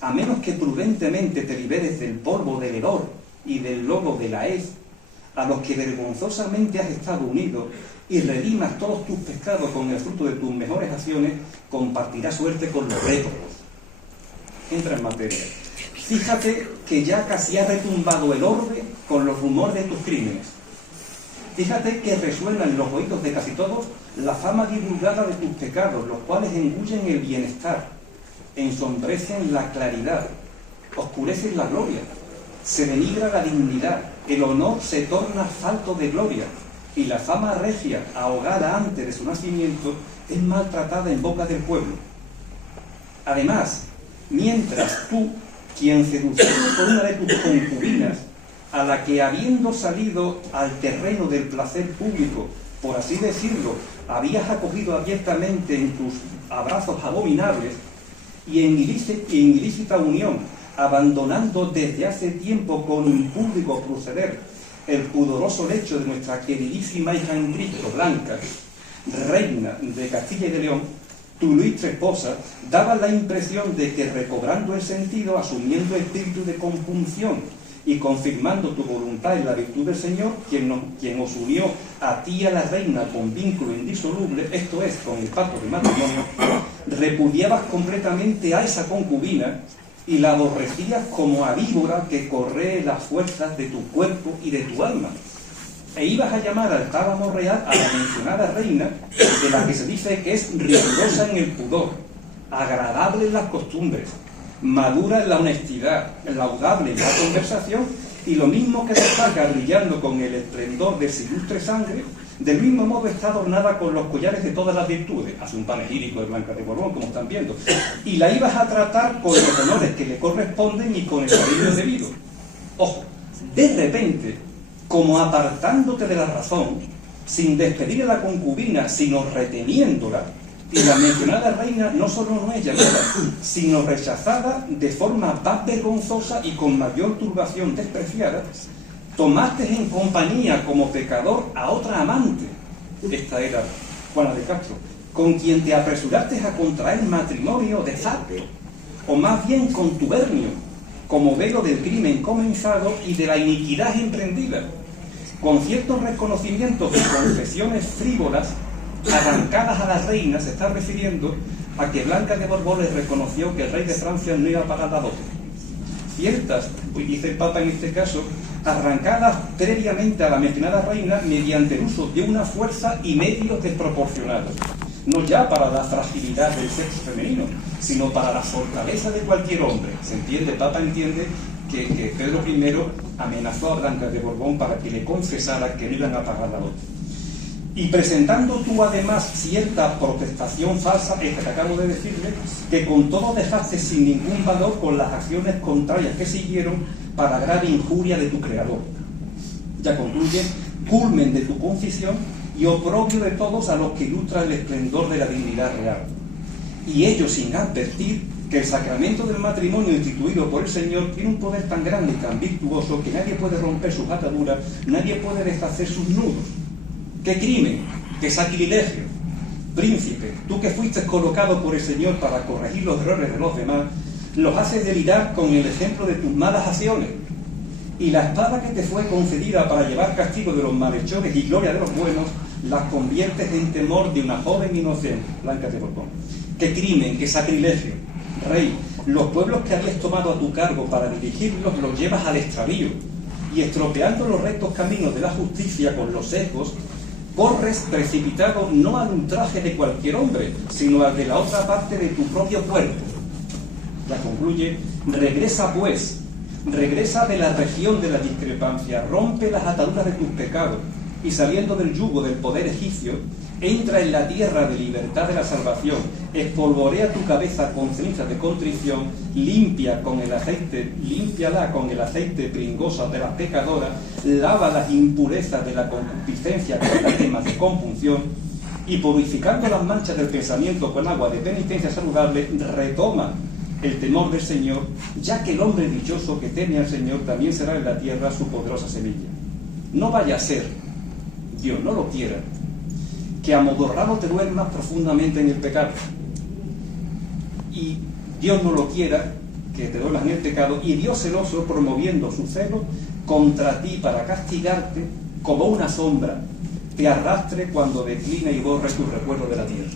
a menos que prudentemente te liberes del polvo del hedor y del lodo de la hez, a los que vergonzosamente has estado unido, y redimas todos tus pecados con el fruto de tus mejores acciones, compartirás suerte con los réprobos. Entra en materia. Fíjate que ya casi ha retumbado el orbe con los rumores de tus crímenes. Fíjate que resuena en los oídos de casi todos la fama divulgada de tus pecados, los cuales engullen el bienestar, ensombrecen la claridad, oscurecen la gloria, se denigra la dignidad, el honor se torna falto de gloria, y la fama regia, ahogada antes de su nacimiento, es maltratada en boca del pueblo. Además, mientras tú, quien seducido por una de tus concubinas, a la que habiendo salido al terreno del placer público, por así decirlo, habías acogido abiertamente en tus abrazos abominables, y en ilícita unión, abandonando desde hace tiempo con impúdico proceder el pudoroso lecho de nuestra queridísima hija en Cristo, Blanca, reina de Castilla y de León, tu ilustre esposa daba la impresión de que, recobrando el sentido, asumiendo espíritu de compunción y confirmando tu voluntad en la virtud del Señor, quien os unió a ti y a la reina con vínculo indisoluble, esto es, con el pacto de matrimonio, repudiabas completamente a esa concubina y la aborrecías como a víbora que corree las fuerzas de tu cuerpo y de tu alma. E ibas a llamar al tálamo real a la mencionada reina, de la que se dice que es rigurosa en el pudor, agradable en las costumbres, madura en la honestidad, laudable en la conversación, y lo mismo que destaca brillando con el esplendor de su ilustre sangre, del mismo modo está adornada con los collares de todas las virtudes. Hace un panegírico de Blanca de Borbón, como están viendo, y la ibas a tratar con los honores que le corresponden y con el cariño debido. Ojo, de repente, como apartándote de la razón, sin despedir a la concubina, sino reteniéndola, y la mencionada reina no solo no es llamada, sino rechazada de forma más vergonzosa y con mayor turbación despreciada, tomaste en compañía como pecador a otra amante, esta era Juana de Castro, con quien te apresuraste a contraer matrimonio de facto, o más bien contubernio, como velo del crimen comenzado y de la iniquidad emprendida, con ciertos reconocimientos y confesiones frívolas arrancadas a la reina. Se está refiriendo a que Blanca de Borbón le reconoció que el rey de Francia no iba a pagar la dote. Ciertas, dice el Papa en este caso, arrancadas previamente a la mencionada reina mediante el uso de una fuerza y medios desproporcionados, no ya para la fragilidad del sexo femenino, sino para la fortaleza de cualquier hombre. Se entiende, el Papa entiende que Pedro I amenazó a Blanca de Borbón para que le confesara que no iban a pagar la dote. Y presentando tú además cierta protestación falsa, esta que acabo de decirle, que con todo dejaste sin ningún valor con las acciones contrarias que siguieron para grave injuria de tu creador. Ya concluye, culmen de tu confesión y oprobio de todos a los que ilustran el esplendor de la dignidad real. Y ello sin advertir que el sacramento del matrimonio instituido por el Señor tiene un poder tan grande y tan virtuoso que nadie puede romper sus ataduras, nadie puede deshacer sus nudos. ¡Qué crimen! ¡Qué sacrilegio! Príncipe, tú que fuiste colocado por el Señor para corregir los errores de los demás, los haces delirar con el ejemplo de tus malas acciones. Y la espada que te fue concedida para llevar castigo de los malhechores y gloria de los buenos, las conviertes en temor de una joven inocente, Blanca de Borbón. ¡Qué crimen! ¡Qué sacrilegio! Rey, los pueblos que habías tomado a tu cargo para dirigirlos los llevas al extravío, y estropeando los rectos caminos de la justicia con los sesgos, corres precipitado no al ultraje de cualquier hombre, sino al de la otra parte de tu propio cuerpo. Ya concluye, regresa pues, regresa de la región de la discrepancia, rompe las ataduras de tus pecados, y saliendo del yugo del poder egipcio, entra en la tierra de libertad de la salvación, espolvorea tu cabeza con cenizas de contrición, límpiala con el aceite pringoso de las pecadoras, lava las impurezas de la concupiscencia con lágrimas de compunción, y purificando las manchas del pensamiento con agua de penitencia saludable, retoma el temor del Señor, ya que el hombre dichoso que teme al Señor también será en la tierra su poderosa semilla. No vaya a ser, Dios no lo quiera, que amodorrado te duermas profundamente en el pecado, y Dios no lo quiera que te duermas en el pecado, y Dios celoso, promoviendo su celo contra ti para castigarte, como una sombra, te arrastre cuando decline y borre tu recuerdo de la tierra.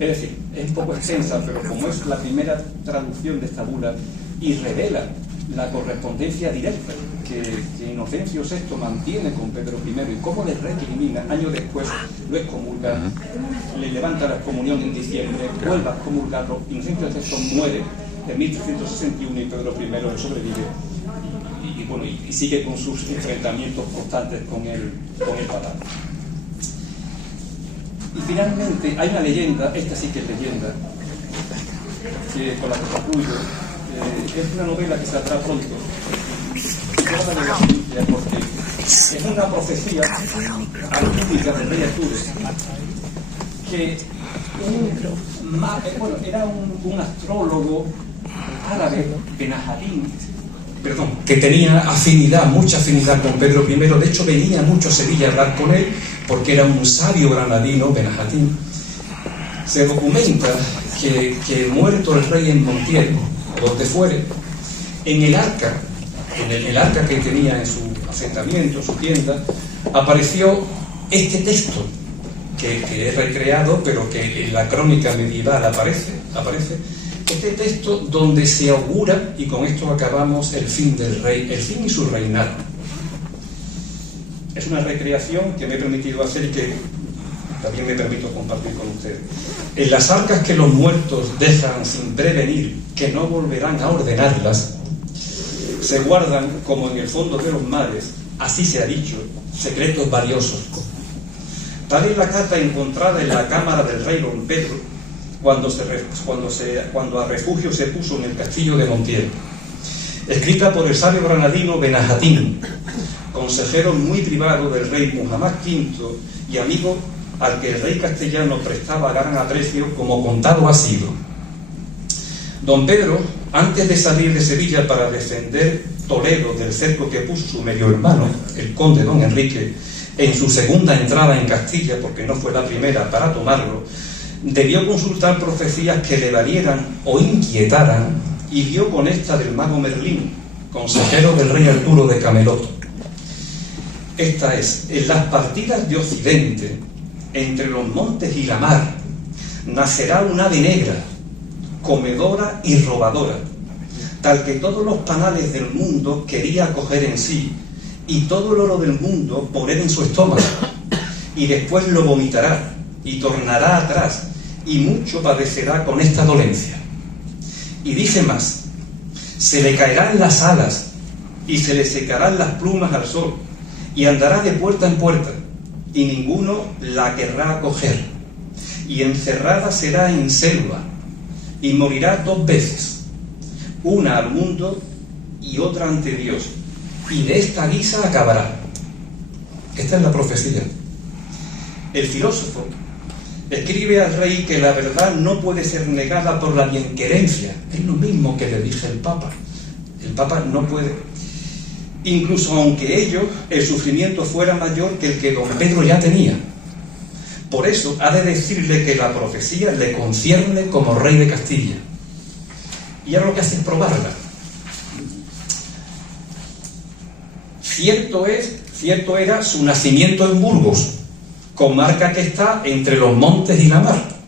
Es decir, es un poco extensa, pero como es la primera traducción de esta bula, y revela la correspondencia directa que Inocencio VI mantiene con Pedro I y cómo le recrimina, años después lo excomulga, le levanta la excomunión en diciembre, vuelve a excomulgarlo. Inocencio VI muere en 1361 y Pedro I le sobrevive y sigue con sus enfrentamientos constantes con el papado. Y finalmente hay una leyenda, esta sí que es leyenda, que con la que concluyo, es una novela que saldrá pronto, porque es una profecía alquímica del rey Arturo, que era un astrólogo árabe, Benahadín, que tenía mucha afinidad con Pedro I. De hecho, venía mucho a Sevilla a hablar con él, porque era un sabio granadino, Benahadín. Se documenta que muerto el rey en Montiel, o donde fuere, en el arca que tenía en su asentamiento, su tienda, apareció este texto, que es recreado, pero que en la crónica medieval aparece, este texto donde se augura, y con esto acabamos, el fin del rey, el fin y su reinado. Es una recreación que me he permitido hacer y que también me permito compartir con ustedes. En las arcas que los muertos dejan sin prevenir, que no volverán a ordenarlas, se guardan, como en el fondo de los mares, así se ha dicho, secretos valiosos. Tal es la carta encontrada en la cámara del rey don Pedro, cuando a refugio se puso en el castillo de Montiel, escrita por el sabio granadino Benahadín, consejero muy privado del rey Muhammad V y amigo al que el rey castellano prestaba gran aprecio, como contado ha sido. Don Pedro, antes de salir de Sevilla para defender Toledo del cerco que puso su medio hermano, el conde don Enrique, en su segunda entrada en Castilla, porque no fue la primera, para tomarlo, debió consultar profecías que le valieran o inquietaran, y dio con esta del mago Merlín, consejero del rey Arturo de Camelot. Esta es: en las partidas de Occidente, entre los montes y la mar, nacerá un ave negra, comedora y robadora, tal que todos los panales del mundo quería coger en sí, y todo el oro del mundo poner en su estómago, y después lo vomitará, y tornará atrás, y mucho padecerá con esta dolencia. Y dice más: se le caerán las alas, y se le secarán las plumas al sol, y andará de puerta en puerta, y ninguno la querrá acoger, y encerrada será en selva, y morirá 2 veces, una al mundo y otra ante Dios, y de esta guisa acabará. Esta es la profecía. El filósofo escribe al rey que la verdad no puede ser negada por la bienquerencia. Es lo mismo que le dije al Papa. El Papa no puede, incluso aunque el sufrimiento fuera mayor que el que don Pedro ya tenía. Por eso ha de decirle que la profecía le concierne como rey de Castilla. Y ahora lo que hace es probarla. Cierto era su nacimiento en Burgos, comarca que está entre los montes y la mar.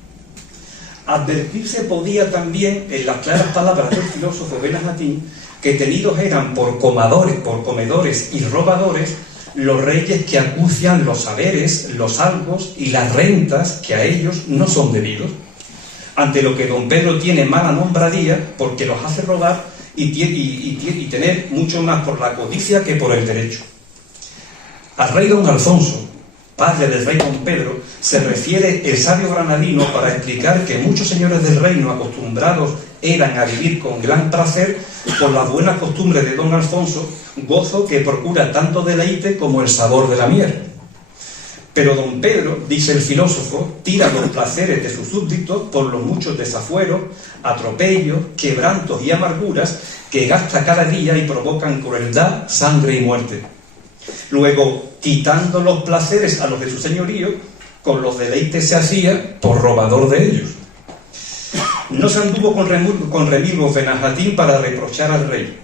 Advertirse podía también, en las claras palabras del filósofo Benahadín, que tenidos eran por comedores y robadores los reyes que acucian los saberes, los algos y las rentas que a ellos no son debidos, ante lo que don Pedro tiene mala nombradía, porque los hace robar y tener mucho más por la codicia que por el derecho. Al rey don Alfonso, padre del rey don Pedro, se refiere el sabio granadino para explicar que muchos señores del reino acostumbrados eran a vivir con gran placer por las buenas costumbres de don Alfonso, gozo que procura tanto deleite como el sabor de la miel. Pero don Pedro, dice el filósofo, tira los placeres de sus súbditos por los muchos desafueros, atropellos, quebrantos y amarguras que gasta cada día y provocan crueldad, sangre y muerte. Luego, quitando los placeres a los de su señorío, con los deleites se hacía por robador de ellos. No se anduvo con remilgos Benahadín para reprochar al rey,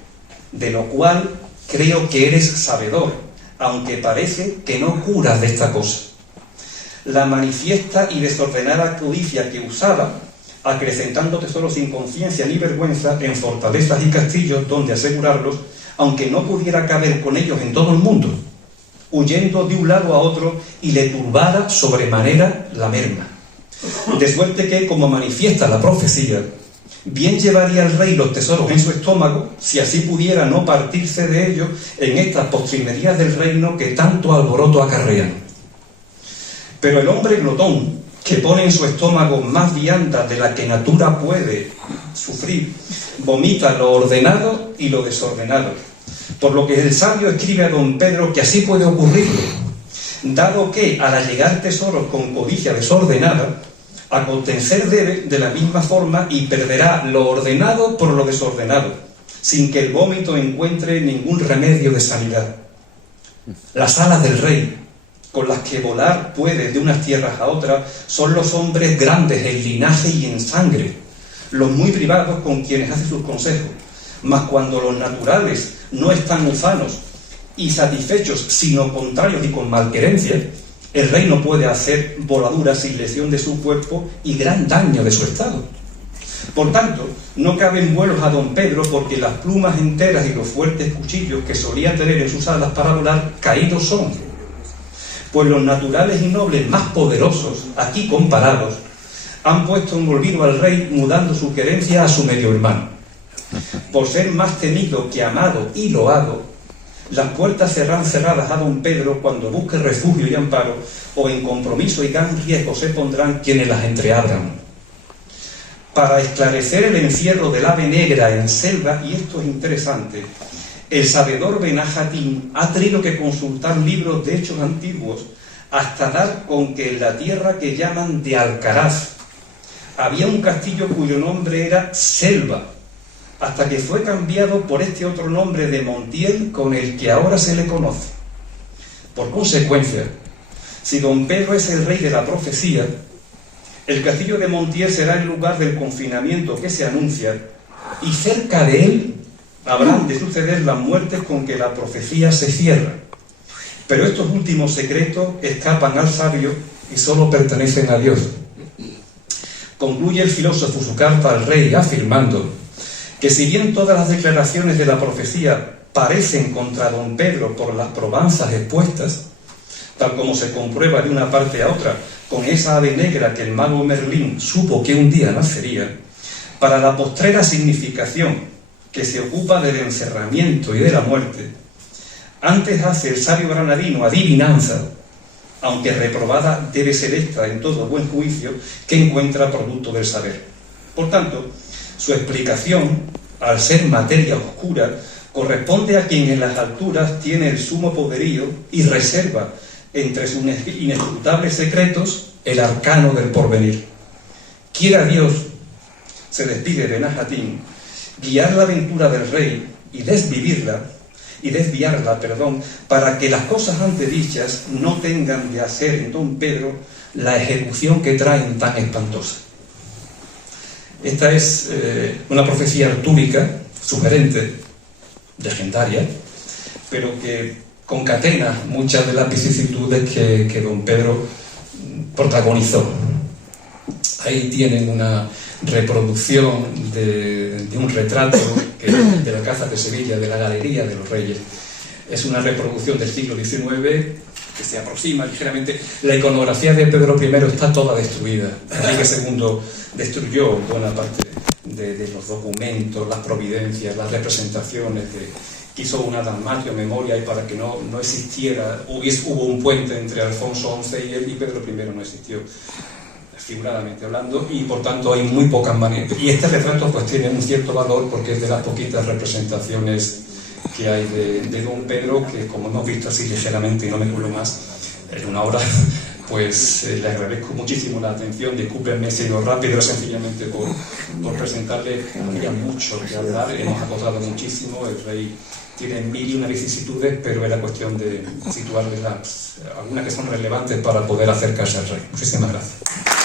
de lo cual creo que eres sabedor, aunque parece que no curas de esta cosa. La manifiesta y desordenada codicia que usaba acrecentando tesoros sin conciencia ni vergüenza en fortalezas y castillos donde asegurarlos, aunque no pudiera caber con ellos en todo el mundo, huyendo de un lado a otro y le turbara sobremanera la merma. De suerte que, como manifiesta la profecía, bien llevaría el rey los tesoros en su estómago, si así pudiera no partirse de ellos en estas postrimerías del reino que tanto alboroto acarrean. Pero el hombre glotón, que pone en su estómago más vianda de la que natura puede sufrir, vomita lo ordenado y lo desordenado. Por lo que el sabio escribe a don Pedro que así puede ocurrirle, dado que al allegar tesoros con codicia desordenada, acontecer debe de la misma forma y perderá lo ordenado por lo desordenado, sin que el vómito encuentre ningún remedio de sanidad. Las alas del rey, con las que volar puede de unas tierras a otras, son los hombres grandes en linaje y en sangre, los muy privados con quienes hace sus consejos. Mas cuando los naturales no están ufanos y satisfechos, sino contrarios y con malquerencia, el rey no puede hacer voladuras sin lesión de su cuerpo y gran daño de su estado. Por tanto, no caben vuelos a don Pedro, porque las plumas enteras y los fuertes cuchillos que solía tener en sus alas para volar caídos son. Pues los naturales y nobles más poderosos, aquí comparados, han puesto en olvido al rey, mudando su querencia a su medio hermano. Por ser más temido que amado y loado, las puertas serán cerradas a don Pedro cuando busque refugio y amparo, o en compromiso y gran riesgo se pondrán quienes las entreabran. Para esclarecer el encierro del ave negra en selva, y esto es interesante, el sabedor Benajatín ha tenido que consultar libros de hechos antiguos hasta dar con que en la tierra que llaman de Alcaraz había un castillo cuyo nombre era Selva, hasta que fue cambiado por este otro nombre de Montiel con el que ahora se le conoce. Por consecuencia, si don Pedro es el rey de la profecía, el castillo de Montiel será el lugar del confinamiento que se anuncia, y cerca de él habrán de suceder las muertes con que la profecía se cierra. Pero estos últimos secretos escapan al sabio y solo pertenecen a Dios. Concluye el filósofo su carta al rey afirmando que si bien todas las declaraciones de la profecía parecen contra don Pedro por las probanzas expuestas, tal como se comprueba de una parte a otra con esa ave negra que el mago Merlín supo que un día nacería, para la postrera significación que se ocupa del encerramiento y de la muerte, antes hace el sabio granadino adivinanza, aunque reprobada debe ser esta en todo buen juicio, que encuentra producto del saber. Por tanto, su explicación, al ser materia oscura, corresponde a quien en las alturas tiene el sumo poderío y reserva entre sus inescrutables secretos el arcano del porvenir. Quiera Dios, se despide de Najatín, guiar la aventura del rey y desviarla, para que las cosas antedichas no tengan de hacer en don Pedro la ejecución que traen tan espantosa. Esta es una profecía artúrica, sugerente, legendaria, pero que concatena muchas de las vicisitudes que don Pedro protagonizó. Ahí tienen una reproducción de un retrato de la Casa de Sevilla, de la Galería de los Reyes. Es una reproducción del siglo XIX que se aproxima ligeramente. La iconografía de Pedro I está toda destruida. Enrique II destruyó buena parte de los documentos, las providencias, las representaciones. Quiso una Dalmatio memoria y para que no existiera, hubo un puente entre Alfonso XI y él, y Pedro I no existió, figuradamente hablando, y por tanto hay muy pocas maneras. Y este retrato pues tiene un cierto valor porque es de las poquitas representaciones que hay de don Pedro, que como hemos visto así ligeramente y no me cuelo más en una hora, pues le agradezco muchísimo la atención. Discúlpenme si no rápido, sencillamente por presentarle. Había mucho que hablar, hemos acotado muchísimo, el rey tiene mil y una vicisitudes, pero era cuestión de situarles algunas que son relevantes para poder acercarse al rey. Muchísimas gracias.